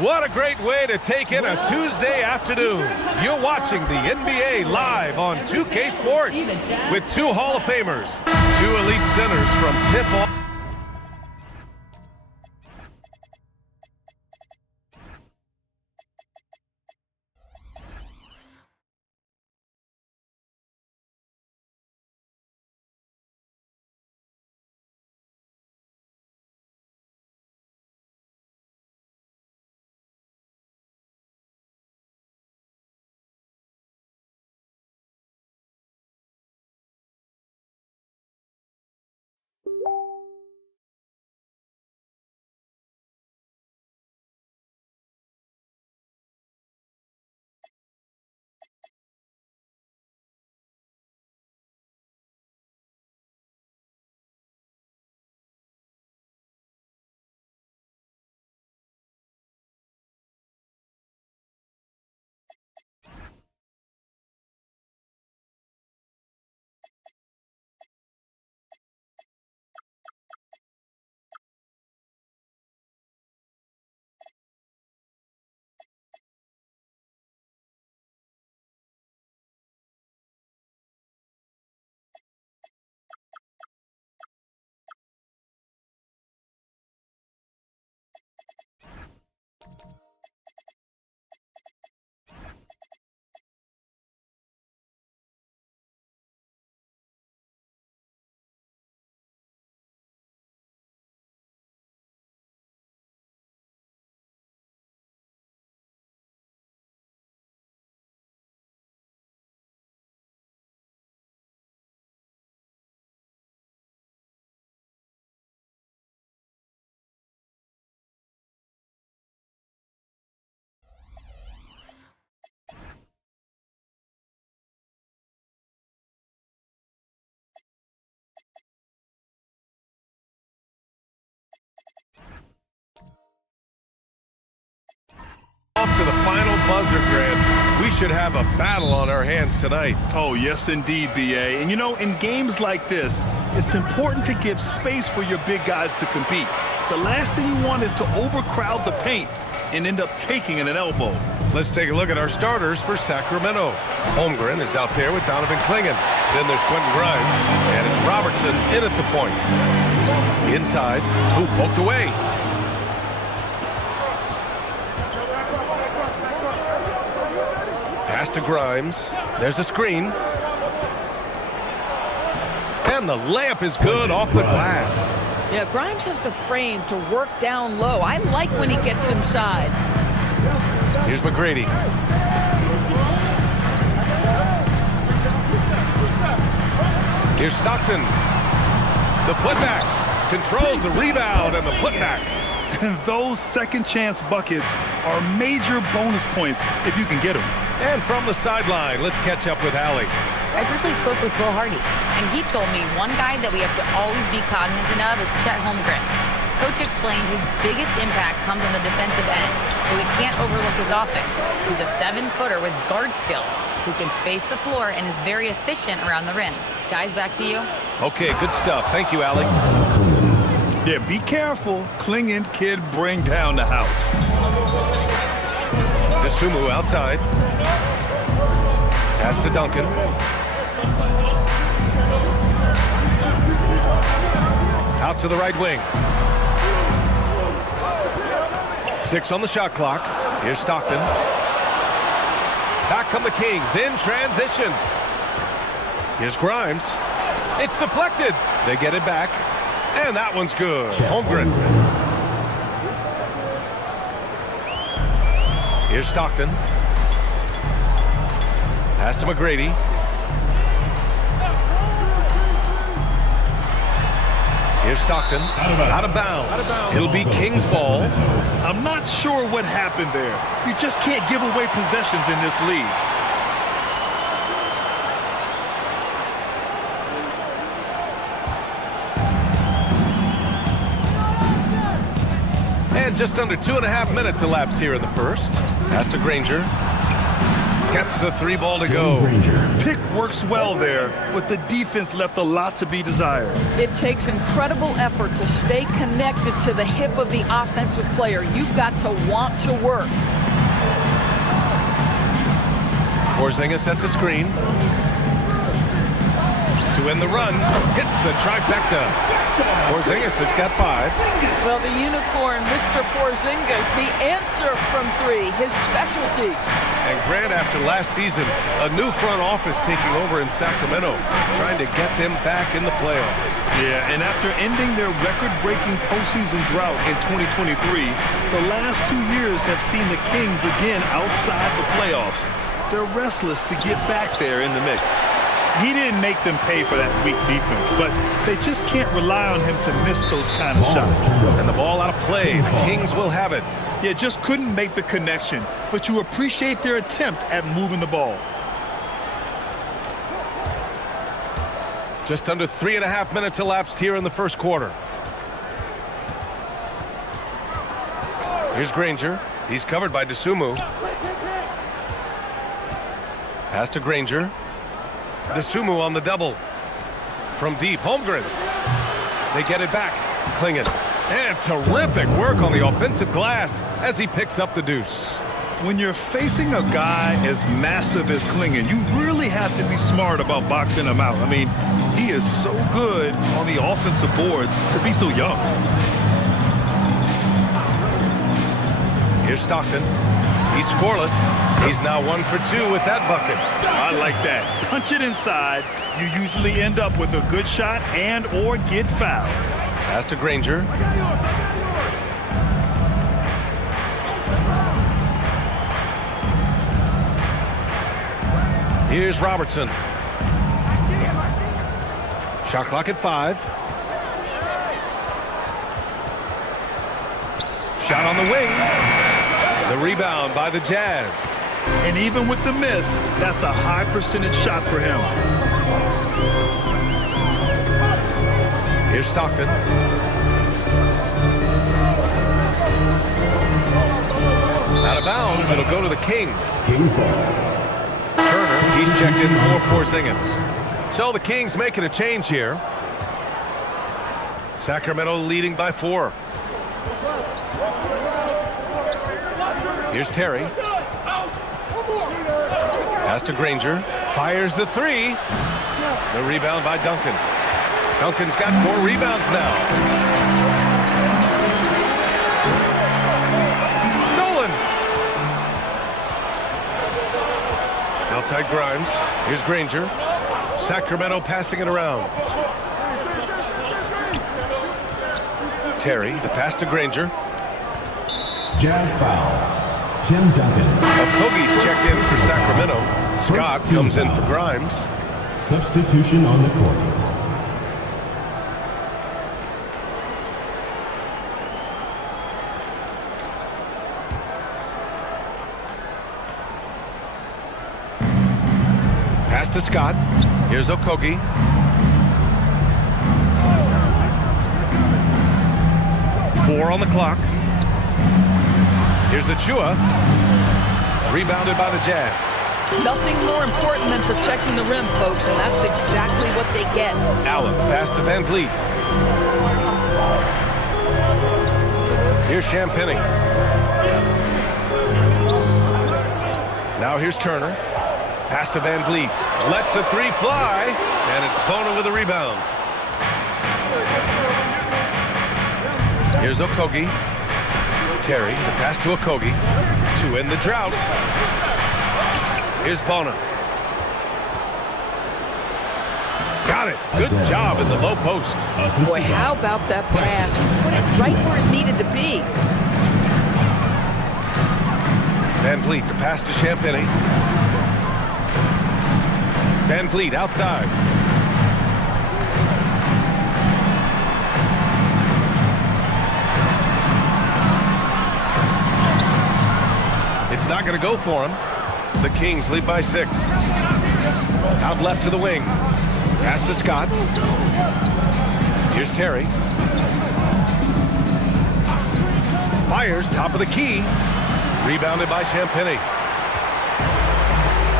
What a great way to take in a Tuesday afternoon. You're watching the NBA live on 2K Sports with two Hall of Famers, two elite centers from tip-off. Off to the final buzzer, Grant. We should have a battle on our hands tonight. Oh, yes, indeed, B.A. And, you know, in games like this, it's important to give space for your big guys to compete. The last thing you want is to overcrowd the paint and end up taking an elbow. Let's take a look at our starters for Sacramento. Holmgren is out there with Donovan Clingan. Then there's Quentin Grimes, and it's Robertson in at the point. Inside, who poked away. Pass to Grimes. There's a screen. And the layup is good off the glass. Yeah, Grimes has the frame to work down low. I like when he gets inside. Here's McGrady. Here's Stockton. The putback. Controls the rebound and the putback. Those second chance buckets are major bonus points if you can get them. And from the sideline, let's catch up with Allie. I briefly spoke with Bill Hardy, and he told me one guy that we have to always be cognizant of is Chet Holmgren. Coach explained his biggest impact comes on the defensive end, but we can't overlook his offense. He's a 7-footer with guard skills who can space the floor and is very efficient around the rim. Guys, back to you. Okay, good stuff. Thank you, Allie. Yeah, be careful. Clingan kid bring down the house. Dosunmu outside. Pass to Duncan. Out to the right wing. 6 on the shot clock. Here's Stockton. Back come the Kings in transition. Here's Grimes. It's deflected. They get it back. And that one's good. Holmgren. Here's Stockton. Pass to McGrady. Here's Stockton. Out of bounds. It'll be Kings ball. I'm not sure what happened there. You just can't give away possessions in this league. And just under 2.5 minutes elapsed here in the first. Pass to Granger. Gets the 3 ball to go. Pick works well there, but the defense left a lot to be desired. It takes incredible effort to stay connected to the hip of the offensive player. You've got to want to work. Porzingis sets a screen. To end the run, hits the trifecta. Porzingis has got 5. Well, the unicorn, Mr. Porzingis, the answer from 3, his specialty. And Grant, after last season, a new front office taking over in Sacramento, trying to get them back in the playoffs. Yeah, and after ending their record-breaking postseason drought in 2023, the last 2 years have seen the Kings again outside the playoffs. They're restless to get back there in the mix. He didn't make them pay for that weak defense, but they just can't rely on him to miss those kind of shots. And the ball out of play. The Kings will have it. Yeah, just couldn't make the connection, but you appreciate their attempt at moving the ball. Just under 3.5 minutes elapsed here in the first quarter. Here's Granger. He's covered by DeSumo. Pass to Granger. DeSumo on the double. From deep, Holmgren. They get it back. Klingon. And terrific work on the offensive glass as he picks up the deuce. When you're facing a guy as massive as Klingon, you really have to be smart about boxing him out. I mean, he is so good on the offensive boards to be so young. Here's Stockton. He's scoreless. He's now 1 for 2 with that bucket. I like that. Punch it inside. You usually end up with a good shot and or get fouled. Pass to Granger. Here's Robertson. Shot clock at 5. Shot on the wing. The rebound by the Jazz. And even with the miss, that's a high percentage shot for him. Here's Stockton. Out of bounds, it'll go to the Kings. Turner, he's checked in for Porzingis. So the Kings making a change here. Sacramento leading by 4. Here's Terry. Pass to Granger. Fires the 3. The rebound by Duncan. Duncan's got 4 rebounds now. Stolen. Outside Grimes. Here's Granger. Sacramento passing it around. Terry, the pass to Granger. Jazz foul. Tim Duncan. Okogie's checked in for Sacramento. Scott comes in for Grimes. Substitution on the court. Pass to Scott. Here's Okogie. Four on the clock. Here's Achua. Rebounded by the Jazz. Nothing more important than protecting the rim, folks, and that's exactly what they get. Allen, pass to Van Vliet. Here's Champagny. Now here's Turner. Pass to Van Vliet. Lets the 3 fly, and it's Bona with a rebound. Here's Okogie. Terry, the pass to Okogie. To end the drought. Here's Bona. Got it. Good job in the low post. Boy, how about that pass? Put it right where it needed to be. Van Vliet, the pass to Champagny. Van Vliet outside. It's not going to go for him. The Kings lead by 6. Out left to the wing. Pass to Scott. Here's Terry. Fires top of the key. Rebounded by Champagny.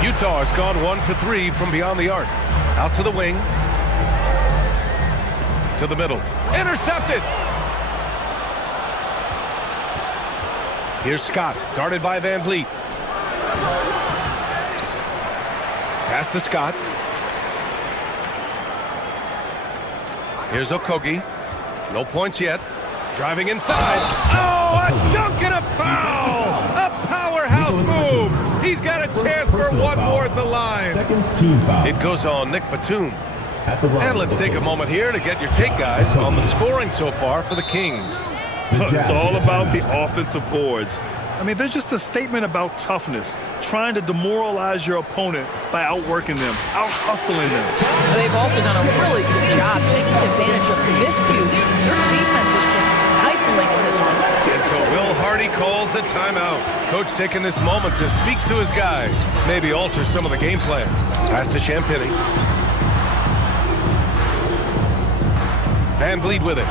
Utah has gone 1 for 3 from beyond the arc. Out to the wing. To the middle. Intercepted! Here's Scott, guarded by Van Vliet. Pass to Scott. Here's Okogie. No points yet. Driving inside. Oh, a dunk and a foul! A powerhouse move! He's got a chance for one more at the line. It goes on Nick Batum. And let's take a moment here to get your take, guys, on the scoring so far for the Kings. It's all about the offensive boards. I mean, they're just a statement about toughness, trying to demoralize your opponent by outworking them, out-hustling them. They've also done a really good job taking advantage of the miscues. Their defense has been stifling in this one. And so Will Hardy calls the timeout. Coach taking this moment to speak to his guys, maybe alter some of the game plan. Pass to Champagny. Van Vliet with it.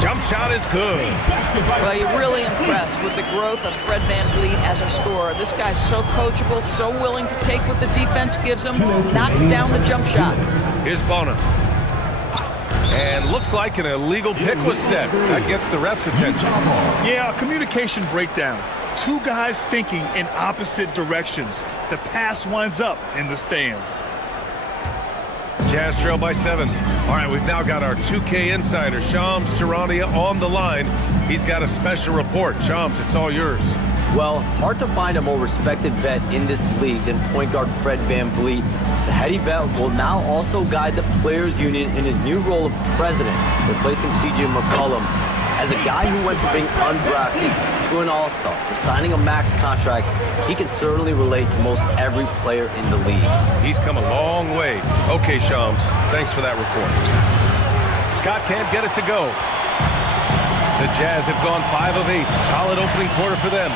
Jump shot is good. Well, you're really impressed with the growth of Fred Van Vliet as a scorer. This guy's so coachable, so willing to take what the defense gives him, knocks down the jump shot. Here's Bona. And looks like an illegal pick was set. That gets the ref's attention. Yeah, a communication breakdown. Two guys thinking in opposite directions. The pass winds up in the stands. Jazz trail by 7. All right, we've now got our 2K insider, Shams Charania, on the line. He's got a special report. Shams, it's all yours. Well, hard to find a more respected vet in this league than point guard Fred Van Vliet. The heady vet will now also guide the Players Union in his new role of president, replacing C.J. McCollum. As a guy who went from being undrafted to an all-star to signing a max contract, he can certainly relate to most every player in the league. He's come a long way. Okay, Shams, thanks for that report. Scott can't get it to go. The Jazz have gone 5 of 8. Solid opening quarter for them.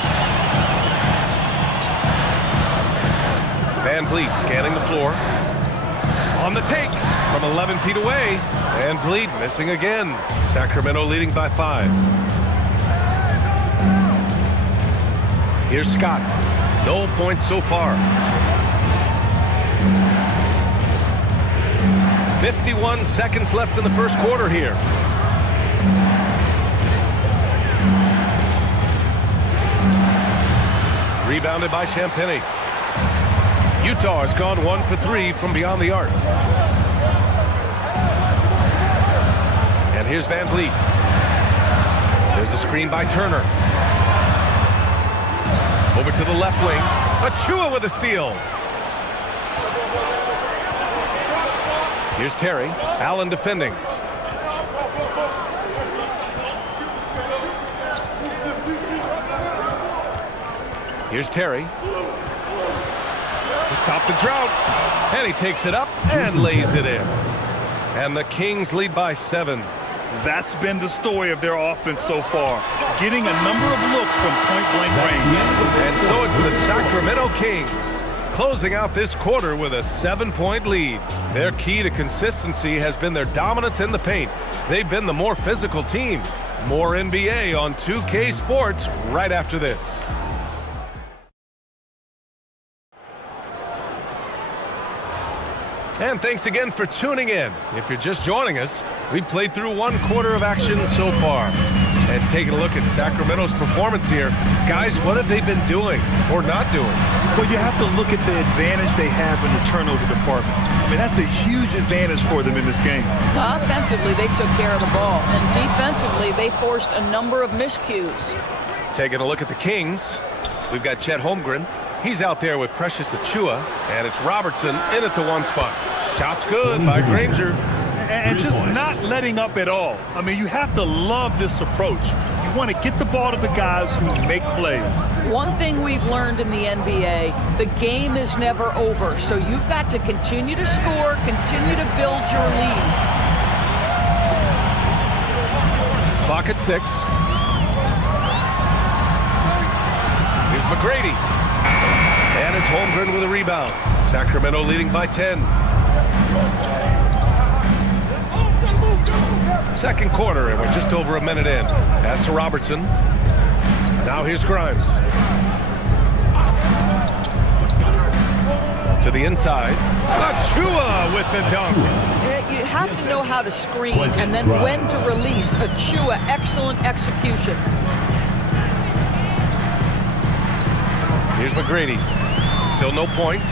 Van Vliet scanning the floor. On the take from 11 feet away. Van Vliet missing again. Sacramento leading by 5. Here's Scott. No points so far. 51 seconds left in the first quarter here. Rebounded by Champagny. Utah has gone 1 for 3 from beyond the arc. And here's Van Vliet. There's a screen by Turner. Over to the left wing. Achua with a steal. Here's Terry. Allen defending. Here's Terry. To stop the drought. And he takes it up and lays it in. And the Kings lead by 7. That's been the story of their offense so far, getting a number of looks from point-blank range. And so it's the Sacramento Kings closing out this quarter with a 7-point lead. Their key to consistency has been their dominance in the paint. They've been the more physical team. More NBA on 2K Sports right after this. And thanks again for tuning in. If you're just joining us, we played through 1 quarter of action so far. And taking a look at Sacramento's performance here, guys, what have they been doing or not doing? Well, you have to look at the advantage they have in the turnover department. I mean, that's a huge advantage for them in this game. Offensively, they took care of the ball. And defensively, they forced a number of miscues. Taking a look at the Kings, we've got Chet Holmgren. He's out there with Precious Achua, and it's Robertson in at the 1 spot. Shot's good by Granger. And just not letting up at all. I mean, you have to love this approach. You want to get the ball to the guys who make plays. One thing we've learned in the NBA, the game is never over. So you've got to continue to score, continue to build your lead. Clock at 6. Here's McGrady. And it's Holmgren with a rebound. Sacramento leading by 10. Second quarter, and we're just over a minute in. Pass to Robertson. Now here's Grimes. To the inside. Achua with the dunk. You have to know how to screen and then when to release. Achua, excellent execution. Here's McGrady. Still no points.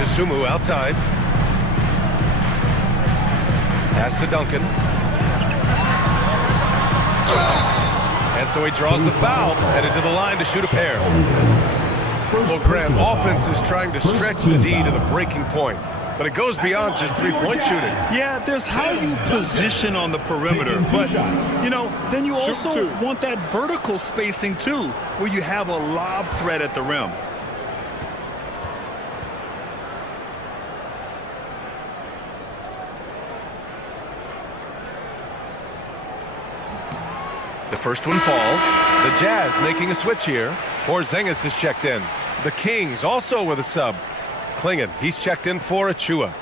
DeSumo outside. Pass to Duncan. And so he draws the foul, headed to the line to shoot a pair. Well, Graham, offense is trying to stretch the D to the breaking point, but it goes beyond just three-point shooting. Yeah, there's how you position on the perimeter, but, you know, then you also want that vertical spacing, too, where you have a lob threat at the rim. The first one falls. The Jazz making a switch here. Porzingis is checked in. The Kings also with a sub. Klingon, he's checked in for Achua.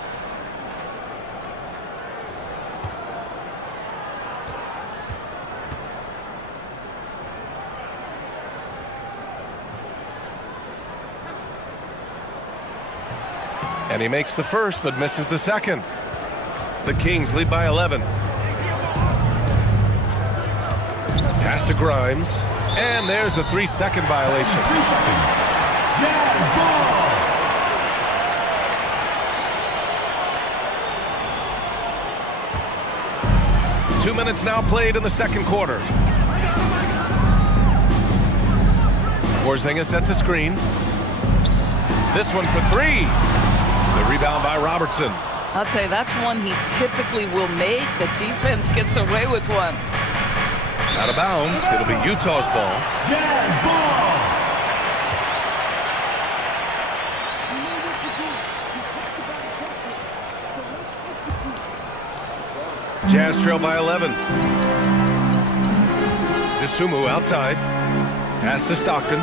And he makes the first but misses the second. The Kings lead by 11. Pass to Grimes. And there's a 3-second violation. 3 seconds. Jazz ball. Two minutes now played in the second quarter. Porzingis sets a screen. This one for three. The rebound by Robertson. I'll tell you, that's one he typically will make. The defense gets away with one. Out of bounds. It'll be Utah's ball. Jazz ball. Jazz trail by 11. DeSumo outside. Pass to Stockton.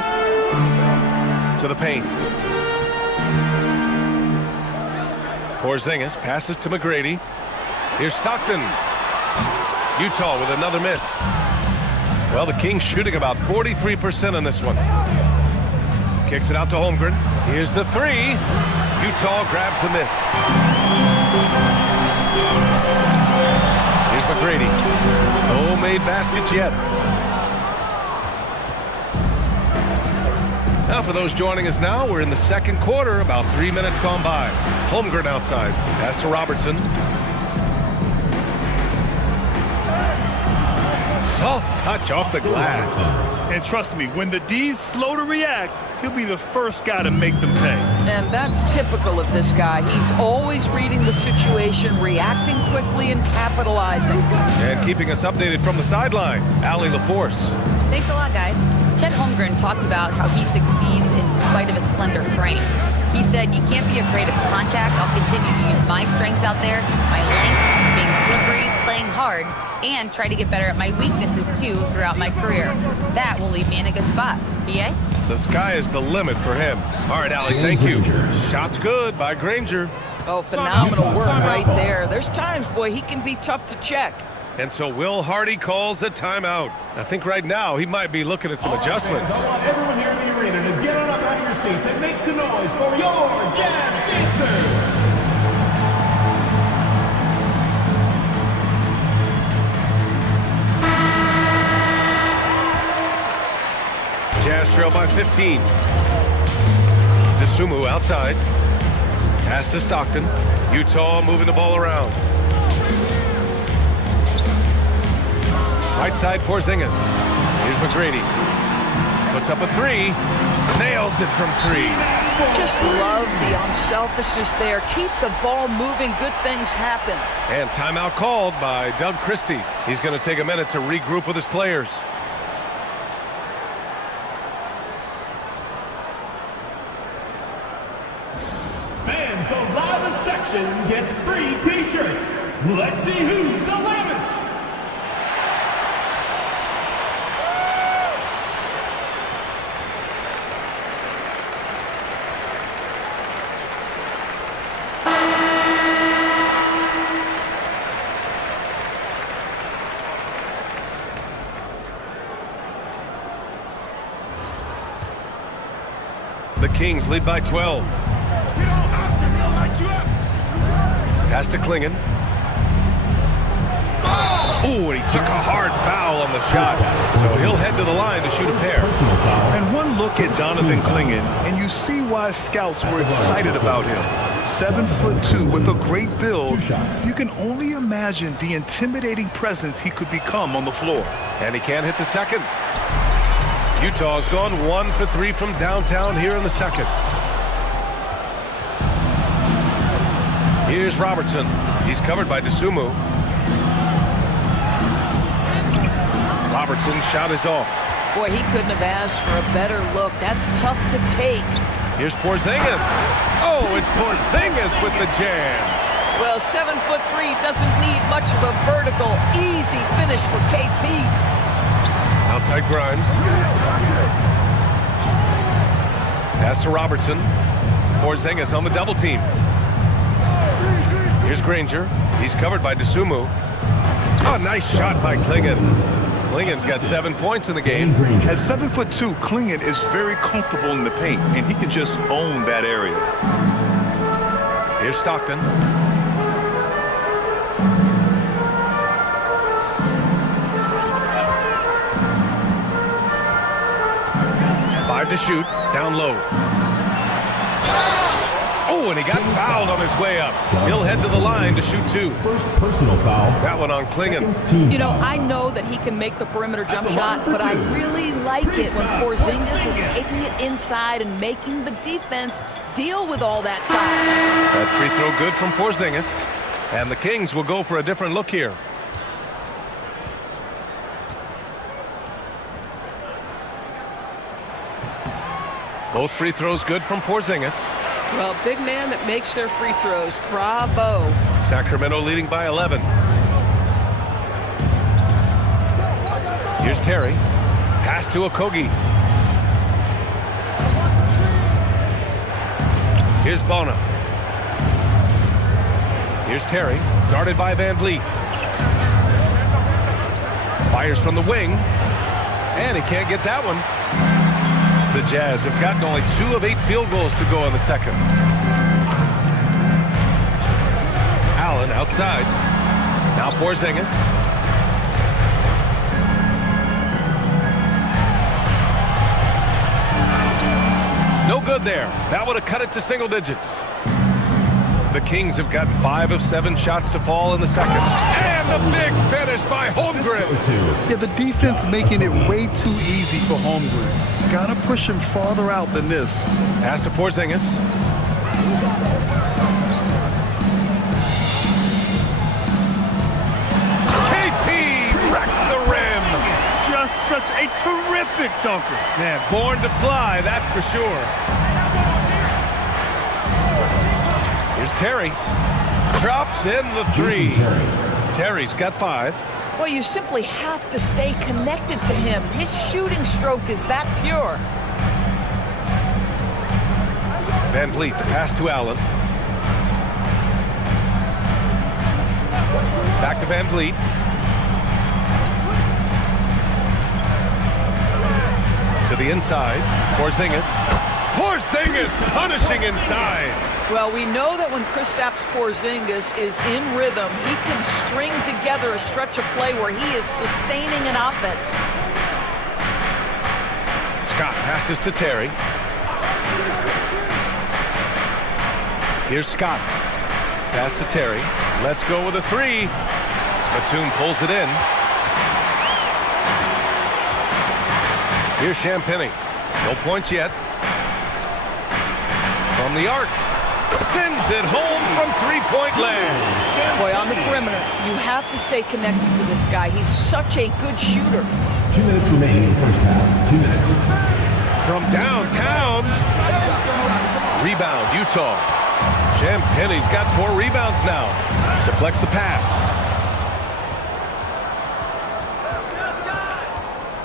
To the paint. Porzingis passes to McGrady. Here's Stockton. Utah with another miss. Well, the Kings shooting about 43% on this one. Kicks it out to Holmgren. Here's the three. Utah grabs the miss. Here's McGrady. No made baskets yet. Now for those joining us now, we're in the second quarter, about 3 minutes gone by. Holmgren outside. Pass to Robertson. Soft touch off the glass. And trust me, when the D's slow to react, he'll be the first guy to make them pay. And that's typical of this guy. He's always reading the situation, reacting quickly, and capitalizing. And keeping us updated from the sideline, Allie LaForce. Thanks a lot, guys. Chet Holmgren talked about how he succeeds in spite of his slender frame. He said, "You can't be afraid of contact. I'll continue to use my strengths out there, my length, being slippery, playing hard, and try to get better at my weaknesses, too, throughout my career. That will leave me in a good spot." BA? The sky is the limit for him. All right, Allie, thank you. Shot's good by Granger. Oh, phenomenal work right there. There's times, boy, he can be tough to check. And so Will Hardy calls the timeout. I think right now he might be looking at some adjustments. I want everyone here in the arena to get on up out of your seats and make some noise for your Jazz Dancers. Jazz trail by 15. DeSumo outside. Pass to Stockton. Utah moving the ball around. Right side, Porzingis. Here's McGrady. Puts up a three. Nails it from three. Just love the unselfishness there. Keep the ball moving. Good things happen. And timeout called by Doug Christie. He's going to take a minute to regroup with his players. Fans, the loudest section gets free t-shirts. Let's see who's the loudest. Kings lead by 12. Pass to Klingon. Ooh, and he took a hard foul on the shot. So he'll head to the line to shoot a pair. And one look at Donovan Klingon, and you see why scouts were excited about him. 7'2" with a great build. You can only imagine the intimidating presence he could become on the floor. And he can't hit the second. Utah's gone 1 for 3 from downtown here in the second. Here's Robertson. He's covered by Dosunmu. Robertson's shot is off. Boy, he couldn't have asked for a better look. That's tough to take. Here's Porzingis. Oh, it's Porzingis with the jam. Well, 7'3" doesn't need much of a vertical. Easy finish for KP. Outside Grimes. Pass to Robertson. Porzingis on the double team. Here's Granger. He's covered by Dosunmu. Oh, nice shot by Klingon. Klingon's got 7 points in the game. At 7'2", Klingon is very comfortable in the paint, and he can just own that area. Here's Stockton. Five to shoot, down low. Oh, and he got fouled on his way up. He'll head to the line to shoot 2. First personal foul. That one on Klingon. You know, I know that he can make the perimeter jump shot, but I really like it when Porzingis is taking it inside and making the defense deal with all that size. That free throw good from Porzingis. And the Kings will go for a different look here. Both free throws good from Porzingis. Well, big man that makes their free throws. Bravo. Sacramento leading by 11. Here's Terry. Pass to Okogie. Here's Bona. Here's Terry. Guarded by Van Vliet. Fires from the wing. And he can't get that one. The Jazz have gotten only 2 of 8 field goals to go in the second. Allen outside. Now Porzingis. No good there. That would have cut it to single digits. The Kings have gotten 5 of 7 shots to fall in the second. And the big finish by Holmgren. Yeah, the defense making it way too easy for Holmgren. Gotta push him farther out than this. Pass to Porzingis. KP wrecks the rim. Just such a terrific dunker. Man, born to fly, that's for sure. Here's Terry. Drops in the 3. Terry's got 5. Well, you simply have to stay connected to him. His shooting stroke is that pure. Van Vliet, the pass to Allen. Back to Van Vliet. To the inside. Porzingis. Porzingis punishing inside. Well, we know that when Kristaps Porzingis is in rhythm, he can string together a stretch of play where he is sustaining an offense. Scott passes to Terry. Here's Scott. Pass to Terry. Let's go with a 3. Batum pulls it in. Here's Champagnie. No points yet. From the arc. Sends it home from 3-point land. Boy, on the perimeter, you have to stay connected to this guy. He's such a good shooter. 2 minutes remaining in the first half. 2 minutes. From downtown. Rebound, Utah. Champagnie's got 4 rebounds now. Deflects the pass.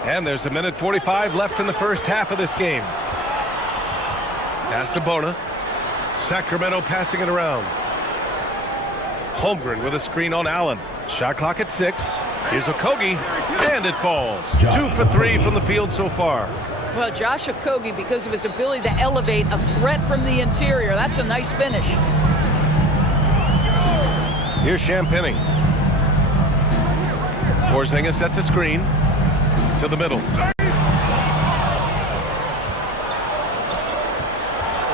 And there's 1:45 left in the first half of this game. Pass to Bona. Sacramento passing it around. Holmgren with a screen on Allen. Shot clock at 6. Here's Okogie, and it falls. 2 for 3 from the field so far. Well, Josh Okogie, because of his ability to elevate a threat from the interior, that's a nice finish. Here's Champagny. Porzingis sets a screen to the middle.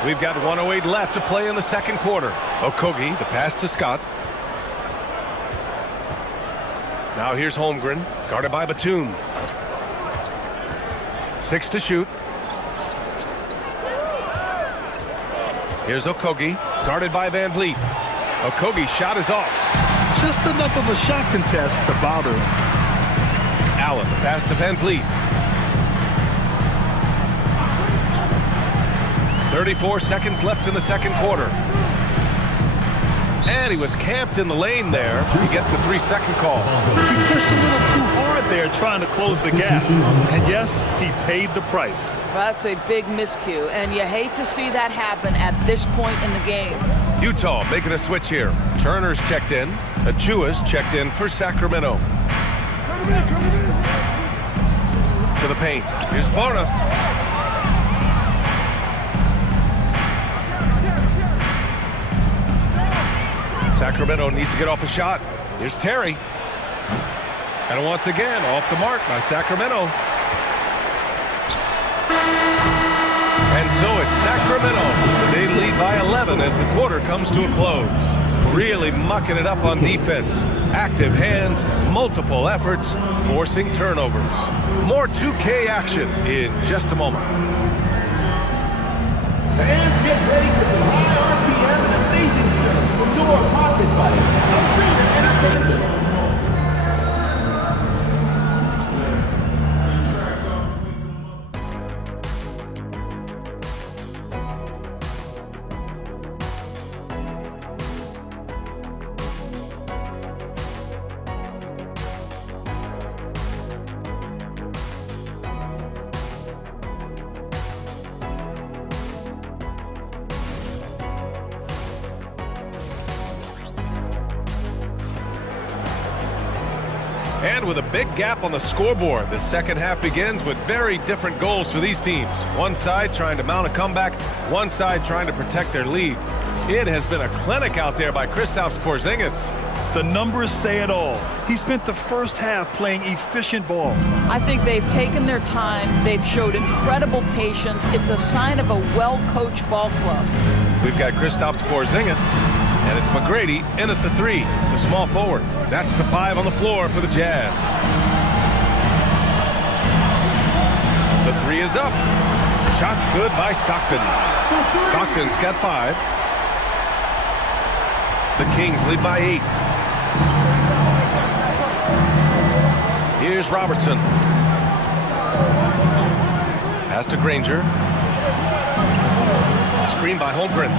We've got 1:08 left to play in the second quarter. Okogie, the pass to Scott. Now here's Holmgren, guarded by Batum. 6 to shoot. Here's Okogie, guarded by Van Vliet. Okogie's shot is off. Just enough of a shot contest to bother him. Allen, the pass to Van Vliet. 34 seconds left in the second quarter. And he was camped in the lane there. He gets a 3-second call. He pushed a little too hard there trying to close the gap. And yes, he paid the price. That's a big miscue, and you hate to see that happen at this point in the game. Utah making a switch here. Turner's checked in. Achua's checked in for Sacramento. To the paint. Here's Barna. Sacramento needs to get off a shot. Here's Terry. And once again, off the mark by Sacramento. And so it's Sacramento. They lead by 11 as the quarter comes to a close. Really mucking it up on defense. Active hands, multiple efforts, forcing turnovers. More 2K action in just a moment. Fans, get ready for some high RPM and amazing stuff from your pocket buddy. A premium entertainment. And with a big gap on the scoreboard, the second half begins with very different goals for these teams. One side trying to mount a comeback, one side trying to protect their lead. It has been a clinic out there by Kristaps Porzingis. The numbers say it all. He spent the first half playing efficient ball. I think they've taken their time. They've showed incredible patience. It's a sign of a well-coached ball club. We've got Kristaps Porzingis, and it's McGrady in at the 3, the small forward. That's the 5 on the floor for the Jazz. The 3 is up. Shot's good by Stockton. Stockton's got 5. The Kings lead by 8. Here's Robertson. Pass to Granger. Screen by Holmgren.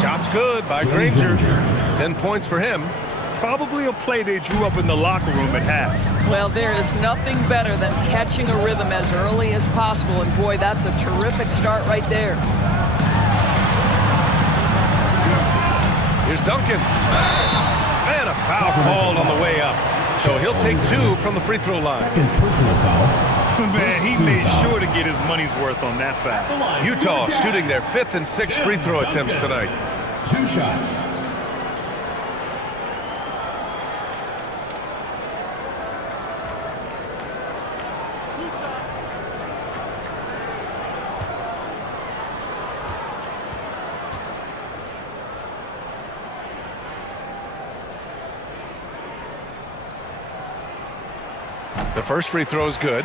Shot's good by Granger. 10 points for him. Probably a play they drew up in the locker room at half. Well, there is nothing better than catching a rhythm as early as possible, and boy, that's a terrific start right there. Here's Duncan. And a foul called on the way up. So he'll take 2 from the free throw line. Second personal foul. Man, he made sure to get his money's worth on that foul. Utah shooting their 5th and 6th free throw attempts tonight. 2 shots. The first free throw is good.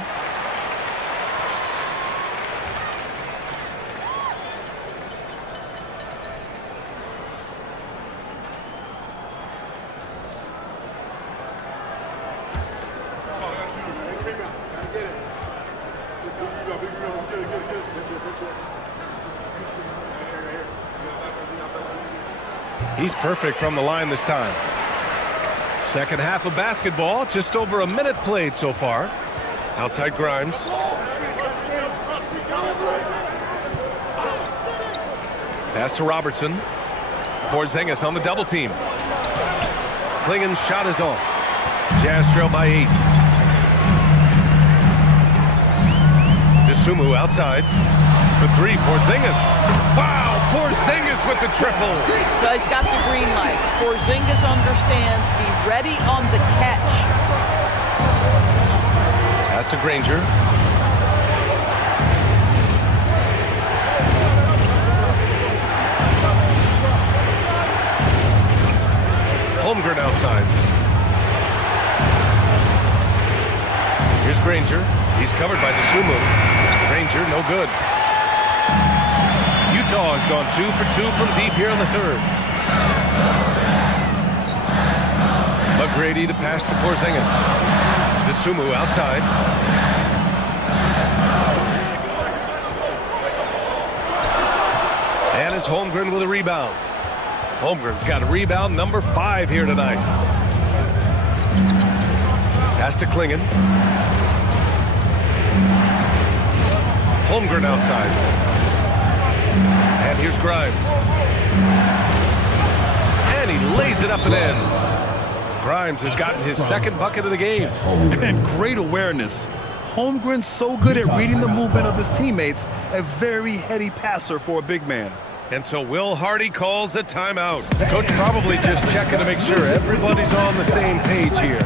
He's perfect from the line this time. Second half of basketball, just over a minute played so far. Outside Grimes. Pass to Robertson. Porzingis on the double team. Klingen's shot is off. Jazz trail by 8. DeSumo outside. For three, Porzingis. Wow, Porzingis with the triple. So he's got the green light. Porzingis understands, be ready on the catch. Pass to Granger. Holmgren outside. Here's Granger. He's covered by DeSumo. Granger, no good. Utah has gone 2 for 2 from deep here in the third. McGrady, the pass to Porzingis. DeSumo outside. And it's Holmgren with a rebound. Holmgren's got a rebound number 5 here tonight. Pass to Klingon. Holmgren outside. And here's Grimes. And he lays it up and ends. Grimes has gotten his second bucket of the game. And great awareness. Holmgren's so good at reading the movement of his teammates, a very heady passer for a big man. And so Will Hardy calls the timeout. Coach probably just checking to make sure everybody's on the same page here.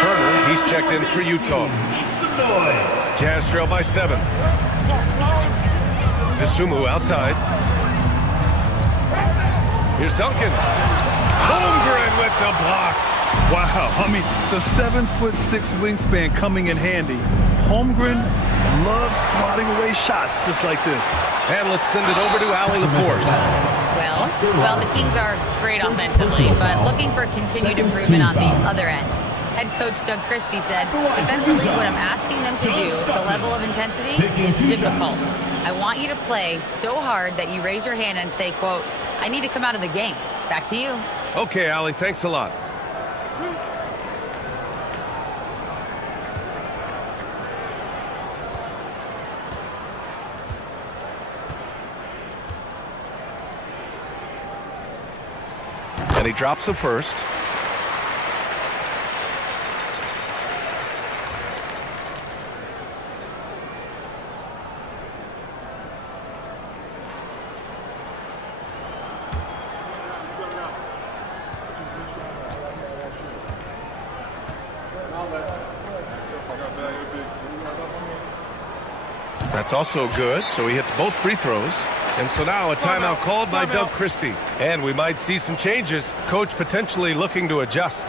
Turner, he's checked in for Utah. Jazz trail by 7. DeSumo outside. Here's Duncan. Holmgren with the block. Wow, I mean, the 7'6" wingspan coming in handy. Holmgren loves swatting away shots just like this. And let's send it over to Allie LaForce. Well, the Kings are great offensively, but looking for continued improvement on the other end. Head coach Doug Christie said, defensively, what I'm asking them to do, the level of intensity, is difficult. I want you to play so hard that you raise your hand and say, quote, I need to come out of the game. Back to you. Okay, Allie, thanks a lot. And he drops the first. That's also good, so he hits both free throws. And so now a timeout called by Doug Christie. And we might see some changes. Coach potentially looking to adjust.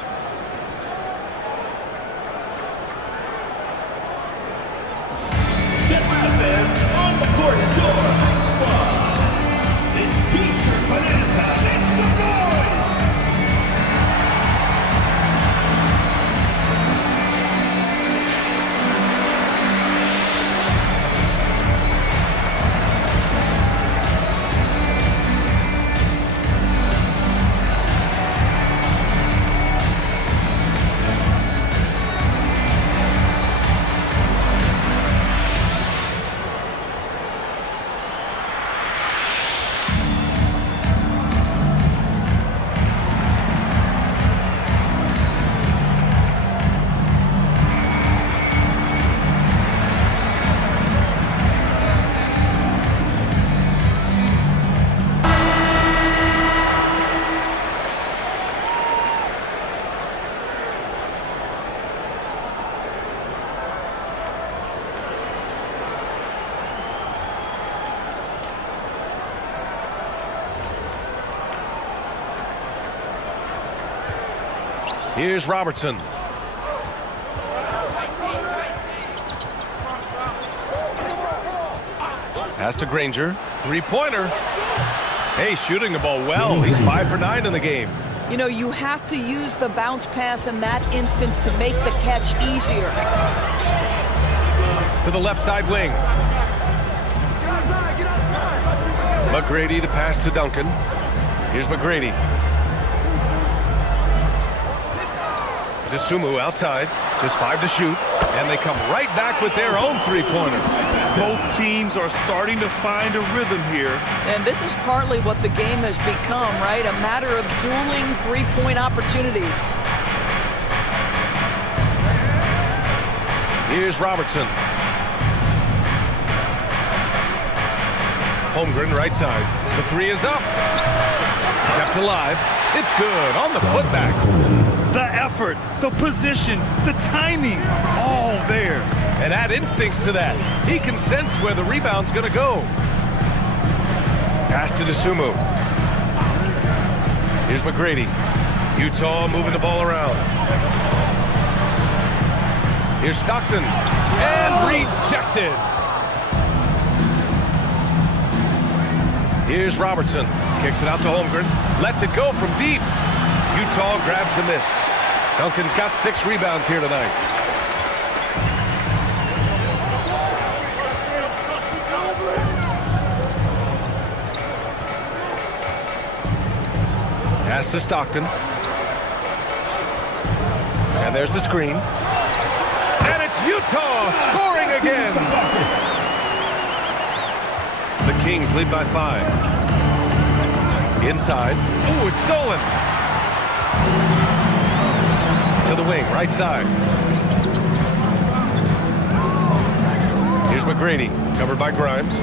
Get fans on the court, your big squad. It's T-shirt Bonanza. Make some noise! Here's Robertson. Pass to Granger. Three-pointer. Hey, shooting the ball well. He's 5 for 9 in the game. You know, you have to use the bounce pass in that instance to make the catch easier. To the left side wing. McGrady, the pass to Duncan. Here's McGrady. DeSumo outside. Just 5 to shoot. And they come right back with their own three-pointer. Both teams are starting to find a rhythm here. And this is partly what the game has become, right? A matter of dueling three-point opportunities. Here's Robertson. Holmgren, right side. The three is up. Kept alive. It's good on the putback. The effort, the position, the timing, all there. And add instincts to that. He can sense where the rebound's going to go. Pass to DeSumo. Here's McGrady. Utah moving the ball around. Here's Stockton. And rejected. Here's Robertson. Kicks it out to Holmgren. Lets it go from deep. Utah grabs the miss. Duncan's got 6 rebounds here tonight. Pass to Stockton. And there's the screen. And it's Utah scoring again. The Kings lead by 5. Inside. Ooh, it's stolen. To the wing, right side. Here's McGrady, covered by Grimes.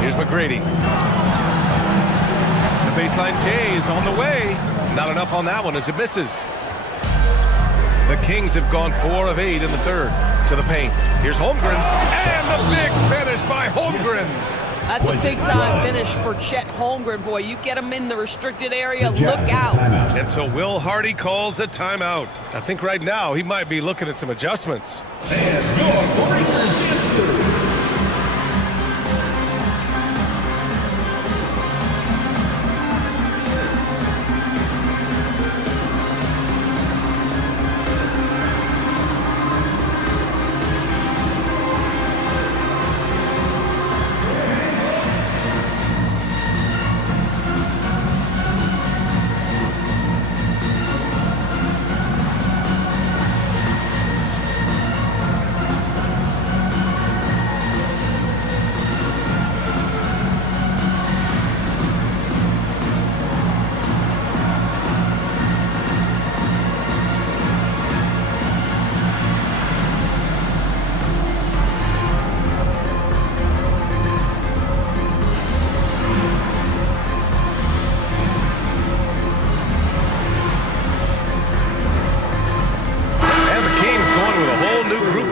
Here's McGrady. The baseline J is on the way. Not enough on that one as it misses. The Kings have gone 4 of 8 in the third. To the paint. Here's Holmgren. And the big finish by Holmgren. That's a big-time finish for Chet Holmgren. Boy, you get him in the restricted area, look out. And so Will Hardy calls the timeout. I think right now he might be looking at some adjustments. And your Warriors.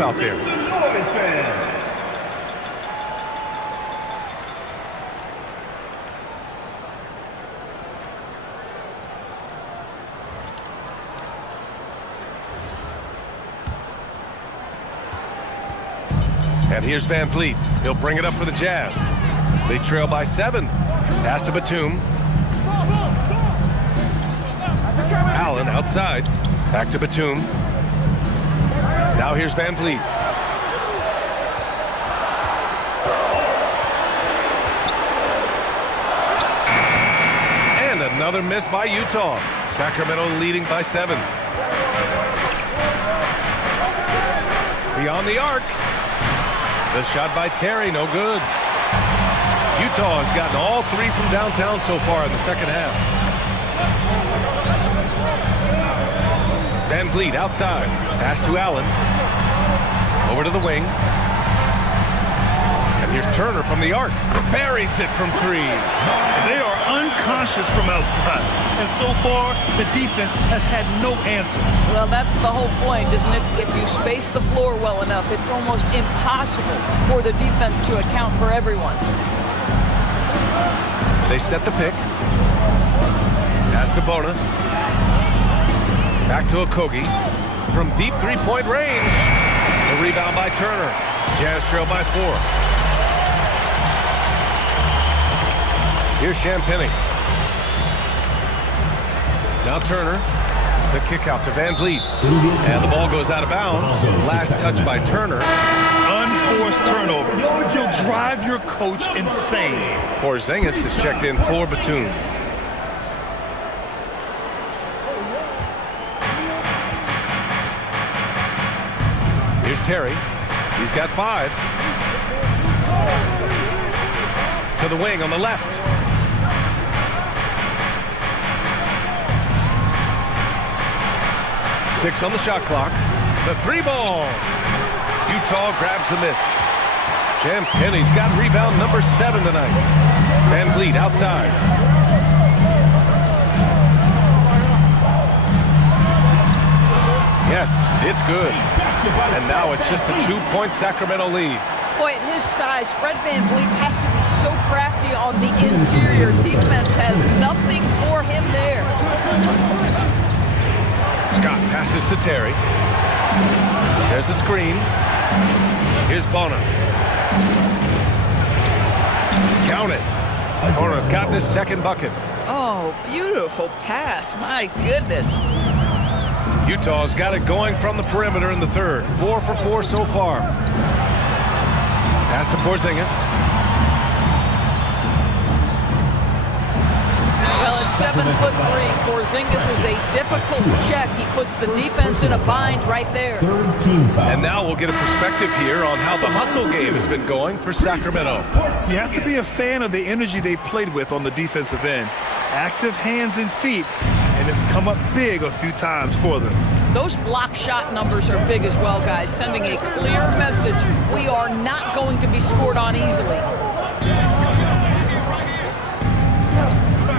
Out there. And here's Van Vliet. He'll bring it up for the Jazz. They trail by 7. Pass to Batum. Allen outside. Back to Batum. Now here's Van Vliet. And another miss by Utah. Sacramento leading by 7. Beyond the arc. The shot by Terry, no good. Utah has gotten all 3 from downtown so far in the second half. Van Vliet outside. Pass to Allen. Over to the wing. And here's Turner from the arc. Buries it from 3. They are unconscious from outside. And so far, the defense has had no answer. Well, that's the whole point, isn't it? If you space the floor well enough, it's almost impossible for the defense to account for everyone. They set the pick. Pass to Bona. Back to Okogie. From deep three-point range. The rebound by Turner. Jazz trail by 4. Here's Champagny. Now Turner. The kick out to Van Vliet. And the ball goes out of bounds. Last touch by Turner. Unforced turnover. You'll drive your coach insane. Porzingis has checked in for Batum. Here's Terry. He's got 5. To the wing on the left. Six on the shot clock. The 3 ball. Utah grabs the miss. Champagne's got rebound number 7 tonight. Van Vliet outside. Yes, it's good. And now it's just a 2-point Sacramento lead. Boy, at his size, Fred Van Vliet has to be so crafty on the interior. Defense has nothing for him there. Scott passes to Terry. There's a screen. Here's Bonner. Count it. Bonner's gotten his 2nd bucket. Oh, beautiful pass. My goodness. Utah's got it going from the perimeter in the 3rd. 4 for 4 so far. Pass to Porzingis. Well, at 7'3", Porzingis is a difficult check. He puts the defense in a bind right there. And now we'll get a perspective here on how the hustle game has been going for Sacramento. You have to be a fan of the energy they've played with on the defensive end. Active hands and feet, and it's come up big a few times for them. Those block shot numbers are big as well, guys, sending a clear message. We are not going to be scored on easily.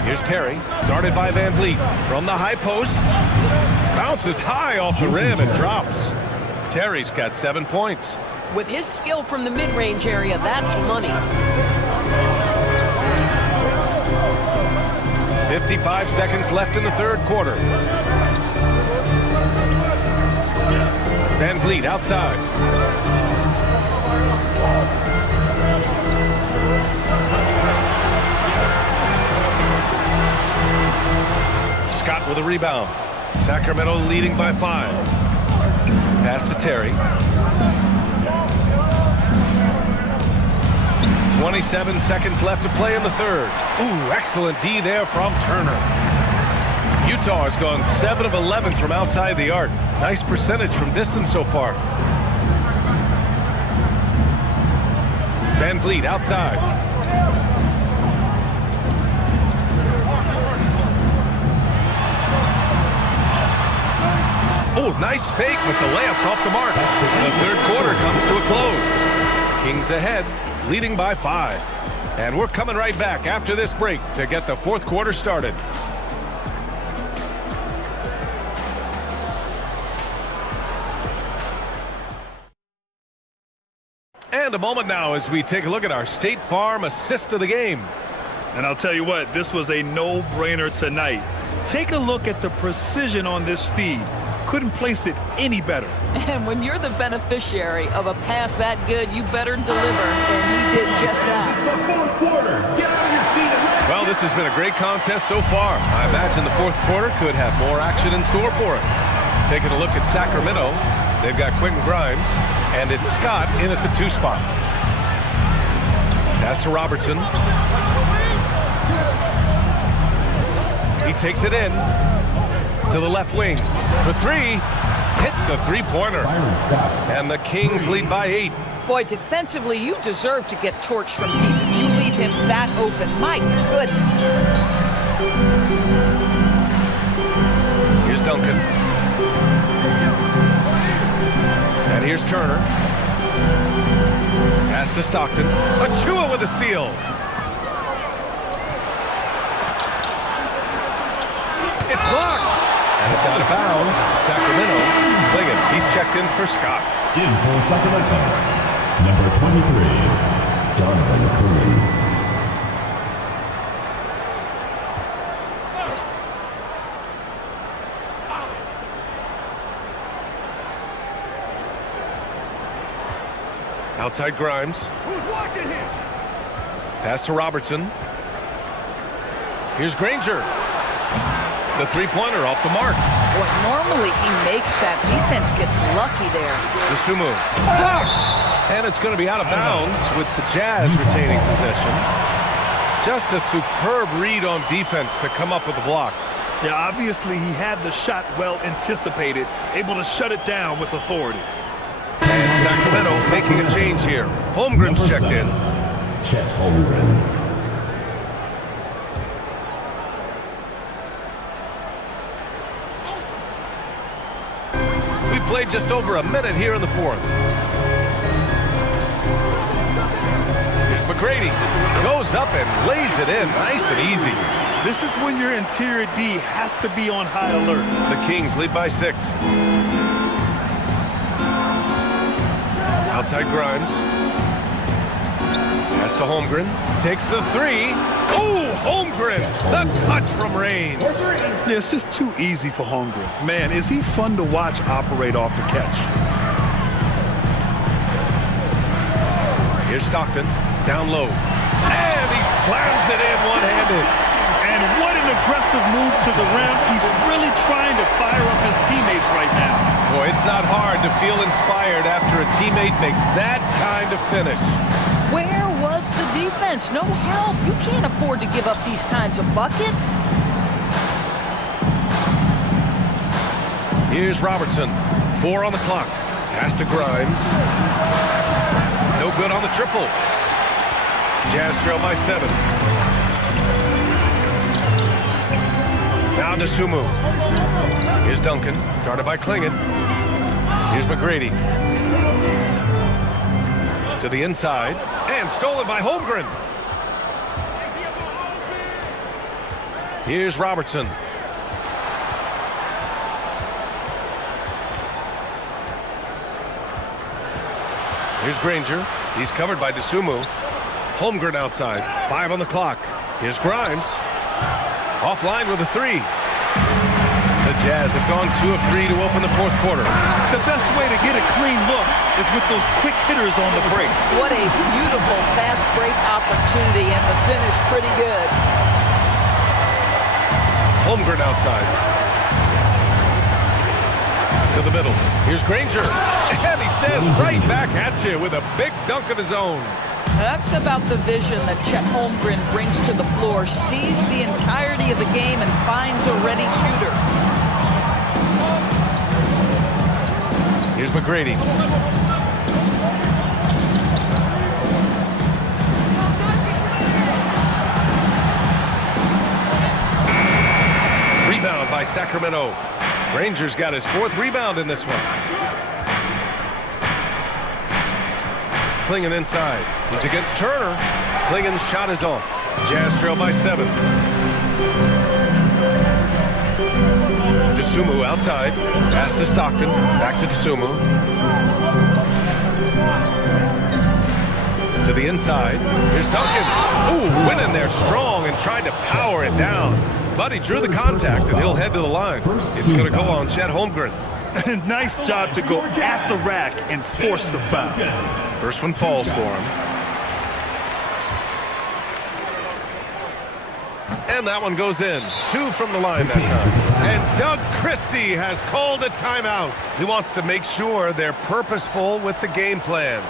Here's Terry, guarded by Van Vliet. From the high post, bounces high off the rim and drops. Terry's got 7 points. With his skill from the mid-range area, that's money. 55 seconds left in the 3rd quarter. Van Vliet outside. Scott with a rebound. Sacramento leading by 5. Pass to Terry. 27 seconds left to play in the 3rd. Ooh, excellent D there from Turner. Utah has gone 7 of 11 from outside the arc. Nice percentage from distance so far. Van Vliet outside. Oh, nice fake with the layups off the mark. The 3rd quarter comes to a close. Kings ahead, leading by 5. And we're coming right back after this break to get the 4th quarter started. And a moment now as we take a look at our State Farm assist of the game. And I'll tell you what, this was a no-brainer tonight. Take a look at the precision on this feed. Couldn't place it any better. And when you're the beneficiary of a pass that good, you better deliver, and he did just that. It's the 4th quarter. Get out of your seat and let's Well, this has been a great contest so far. I imagine the 4th quarter could have more action in store for us. Taking a look at Sacramento, they've got Quentin Grimes, and it's Scott in at the 2 spot. Pass to Robertson. He takes it in to the left wing for 3. Hits the 3-pointer. And the Kings lead by 8. Boy, defensively, you deserve to get torched from deep if you leave him that open. My goodness. Here's Duncan. And here's Turner. Pass to Stockton. Achua with a steal. It's blocked. And it's out of bounds to Sacramento. Liggett, he's checked in for Scott. in for Sacramento, number 23, Jonathan Curry. Outside Grimes. Who's watching him? Pass to Robertson. Here's Granger. The three-pointer off the mark. Boy, normally he makes that. Defense gets lucky there. The Sumu. Blocked! And it's going to be out of bounds with the Jazz retaining possession. Just a superb read on defense to come up with the block. Yeah, obviously he had the shot well anticipated, able to shut it down with authority. And Sacramento making a change here. Holmgren's checked in. Chet Holmgren. We played just over a minute here in the fourth. Here's McGrady. Goes up and lays it in. Nice and easy. This is when your interior D has to be on high alert. The Kings lead by 6. Outside Grimes. Pass to Holmgren. Takes the 3. Oh, Holmgren! The touch from range. Yeah, it's just too easy for Holmgren. Man, is he fun to watch operate off the catch. Here's Stockton. Down low. And he slams it in one-handed. And what an aggressive move to the rim. He's really trying to fire up his teammates right now. Boy, it's not hard to feel inspired after a teammate makes that kind of finish. Where was the defense? No help. You can't afford to give up these kinds of buckets. Here's Robertson. 4 on the clock. Pass to Grimes. No good on the triple. Jazz trail by 7. Now to Sumu. Here's Duncan. Guarded by Klingon. Here's McGrady. To the inside. And stolen by Holmgren. Here's Robertson. Here's Granger. He's covered by DeSumo. Holmgren outside. 5 on the clock. Here's Grimes. Offline with a 3. The Jazz have gone 2 of 3 to open the fourth quarter. The best way to get a clean look is with those quick hitters on the break. What a beautiful fast break opportunity, and the finish pretty good. Holmgren outside. To the middle. Here's Granger. And he says right back at you with a big dunk of his own. That's about the vision that Chet Holmgren brings to the floor. Sees the entirety of the game and finds a ready shooter. Here's McGrady. Rebound by Sacramento. Rangers got his 4th rebound in this one. Klingon inside. He's against Turner. Klingon's shot is off. Jazz trail by 7. DeSumo outside. Pass to Stockton. Back to DeSumo. To the inside. Here's Duncan. Ooh, went in there strong and tried to power it down. But he drew the contact, and he'll head to the line. It's going to go on Chet Holmgren. Nice job to go at the rack and force the foul. First one falls for him. And that one goes in. 2 from the line that time. And Doug Christie has called a timeout. He wants to make sure they're purposeful with the game plan.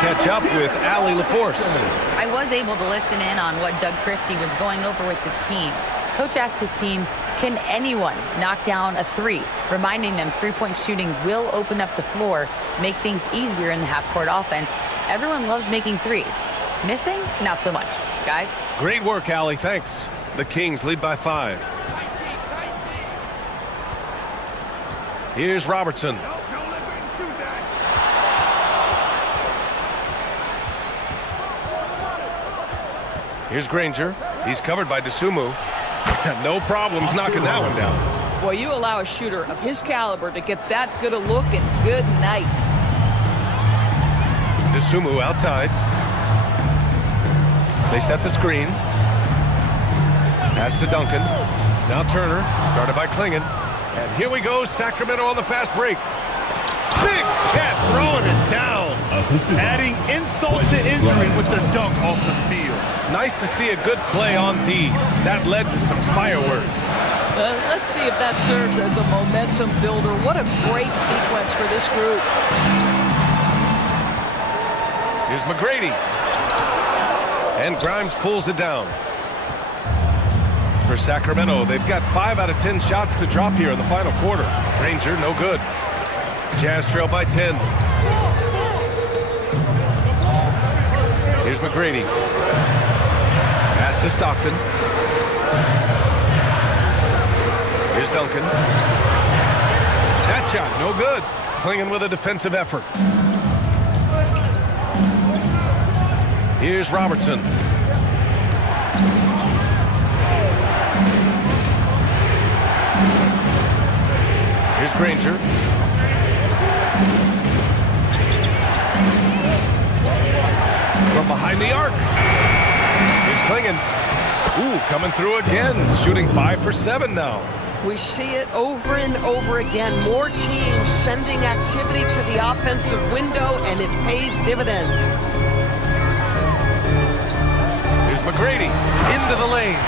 Catch up with Allie LaForce. I was able to listen in on what Doug Christie was going over with this team. Coach asked his team, can anyone knock down a 3? Reminding them 3-point shooting will open up the floor, make things easier in the half-court offense, Everyone loves making threes. Missing? Not so much. Guys? Great work, Allie. Thanks. The Kings lead by 5. Here's Robertson. Here's Granger. He's covered by Dosunmu. No problems knocking that one down. Boy, you allow a shooter of his caliber to get that good a look, and good night. Dosunmu outside. They set the screen. Pass to Duncan. Now Turner, guarded by Klingon. And here we go, Sacramento on the fast break. Big Cat throwing it down. Adding insult to injury with the dunk off the steal. Nice to see a good play on D. That led to some fireworks. Let's see if that serves as a momentum builder. What a great sequence for this group. Here's McGrady. And Grimes pulls it down. For Sacramento, they've got 5 out of 10 shots to drop here in the final quarter. Granger, no good. Jazz trail by 10. Here's McGrady. Pass to Stockton. Here's Duncan. That shot, no good. Klingon with a defensive effort. Here's Robertson. Here's Granger. From behind the arc. Here's Klingon. Ooh, coming through again. Shooting 5 for 7 now. We see it over and over again. More teams sending activity to the offensive window, and it pays dividends. Here's McGrady. Into the lane.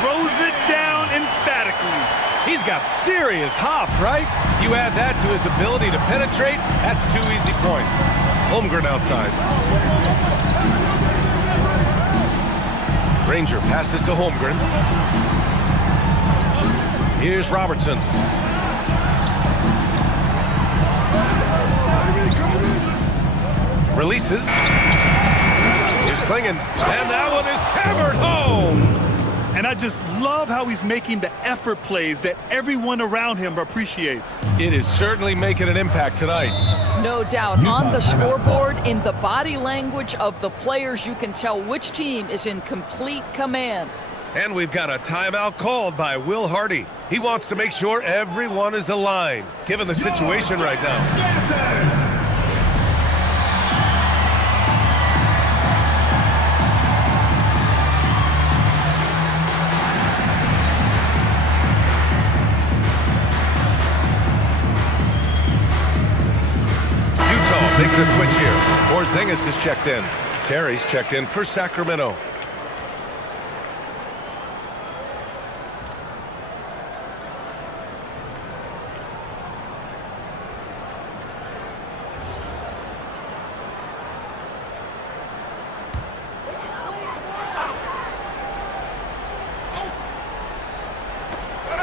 Throws it down emphatically. He's got serious hop, right? You add that to his ability to penetrate, that's 2 easy points. Holmgren outside. Granger passes to Holmgren. Here's Robertson. Releases. Here's Klingon. And that one is hammered home. And I just love how he's making the effort plays that everyone around him appreciates. It is certainly making an impact tonight. No doubt. On the scoreboard, in the body language of the players, you can tell which team is in complete command. And we've got a timeout called by Will Hardy. He wants to make sure everyone is aligned, given the situation right now. Making a switch here. Porzingis is checked in. Terry's checked in for Sacramento.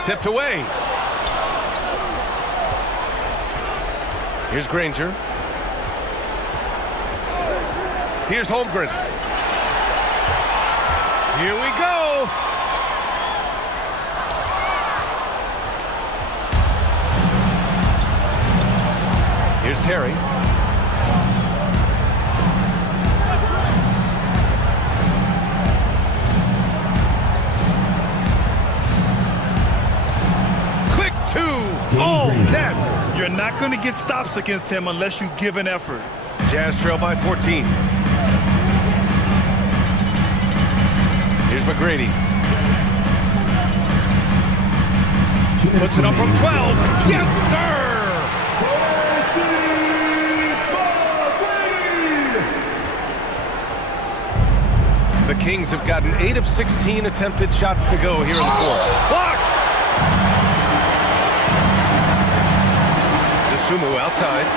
Tipped away. Here's Granger. Here's Holmgren. Here we go. Here's Terry. Quick 2. Oh, net. You're not going to get stops against him unless you give an effort. Jazz trail by 14. Here's McGrady. Puts it up from 12. Yes, sir! The Kings have gotten 8 of 16 attempted shots to go here in the fourth. Blocked! Dosunmu outside.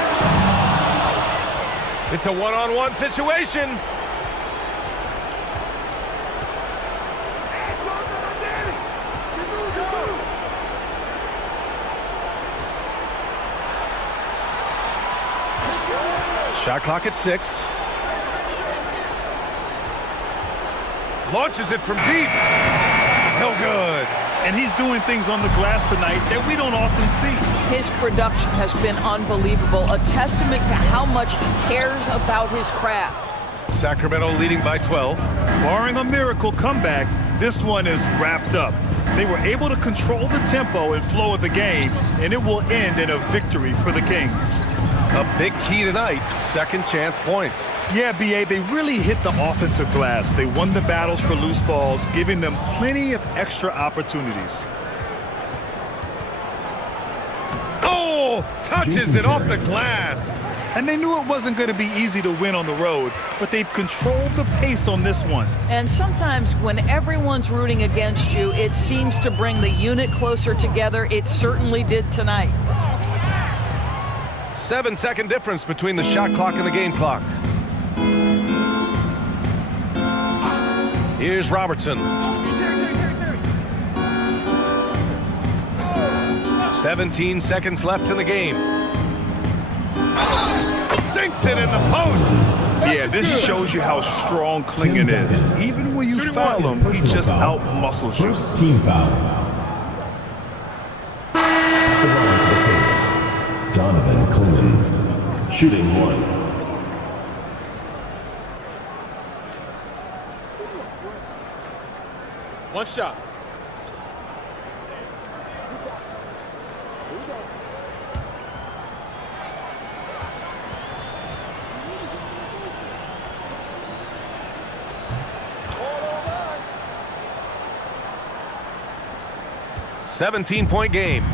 It's a one-on-one situation. Shot clock at 6. Launches it from deep. No good. And he's doing things on the glass tonight that we don't often see. His production has been unbelievable, a testament to how much he cares about his craft. Sacramento leading by 12. Barring a miracle comeback, this one is wrapped up. They were able to control the tempo and flow of the game, and it will end in a victory for the Kings. A big key tonight, second chance points. Yeah, B.A., they really hit the offensive glass. They won the battles for loose balls, giving them plenty of extra opportunities. Oh, touches it off the glass. And they knew it wasn't going to be easy to win on the road, but they've controlled the pace on this one. And sometimes when everyone's rooting against you, it seems to bring the unit closer together. It certainly did tonight. 7-second difference between the shot clock and the game clock. Here's Robertson. 17 seconds left in the game. Sinks it in the post. Yeah, this shows you how strong Klingon is. Even when you foul him, he just out-muscles you. First team foul. Donovan Klingon, shooting 1. One shot. A 17-point game.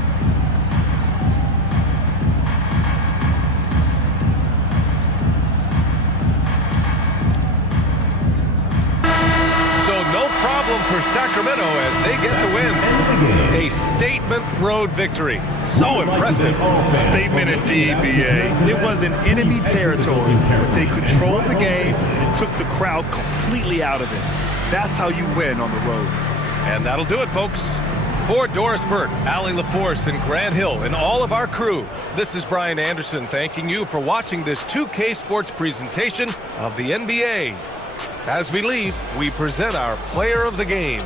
No problem for Sacramento as they get the win. A statement road victory. So impressive. Statement indeed, B.A. It was in enemy territory. They controlled the game and took the crowd completely out of it. That's how you win on the road. And that'll do it, folks. For Doris Burt, Allie LaForce, and Grant Hill, and all of our crew, this is Brian Anderson thanking you for watching this 2K Sports presentation of the NBA. As we leave, we present our player of the game.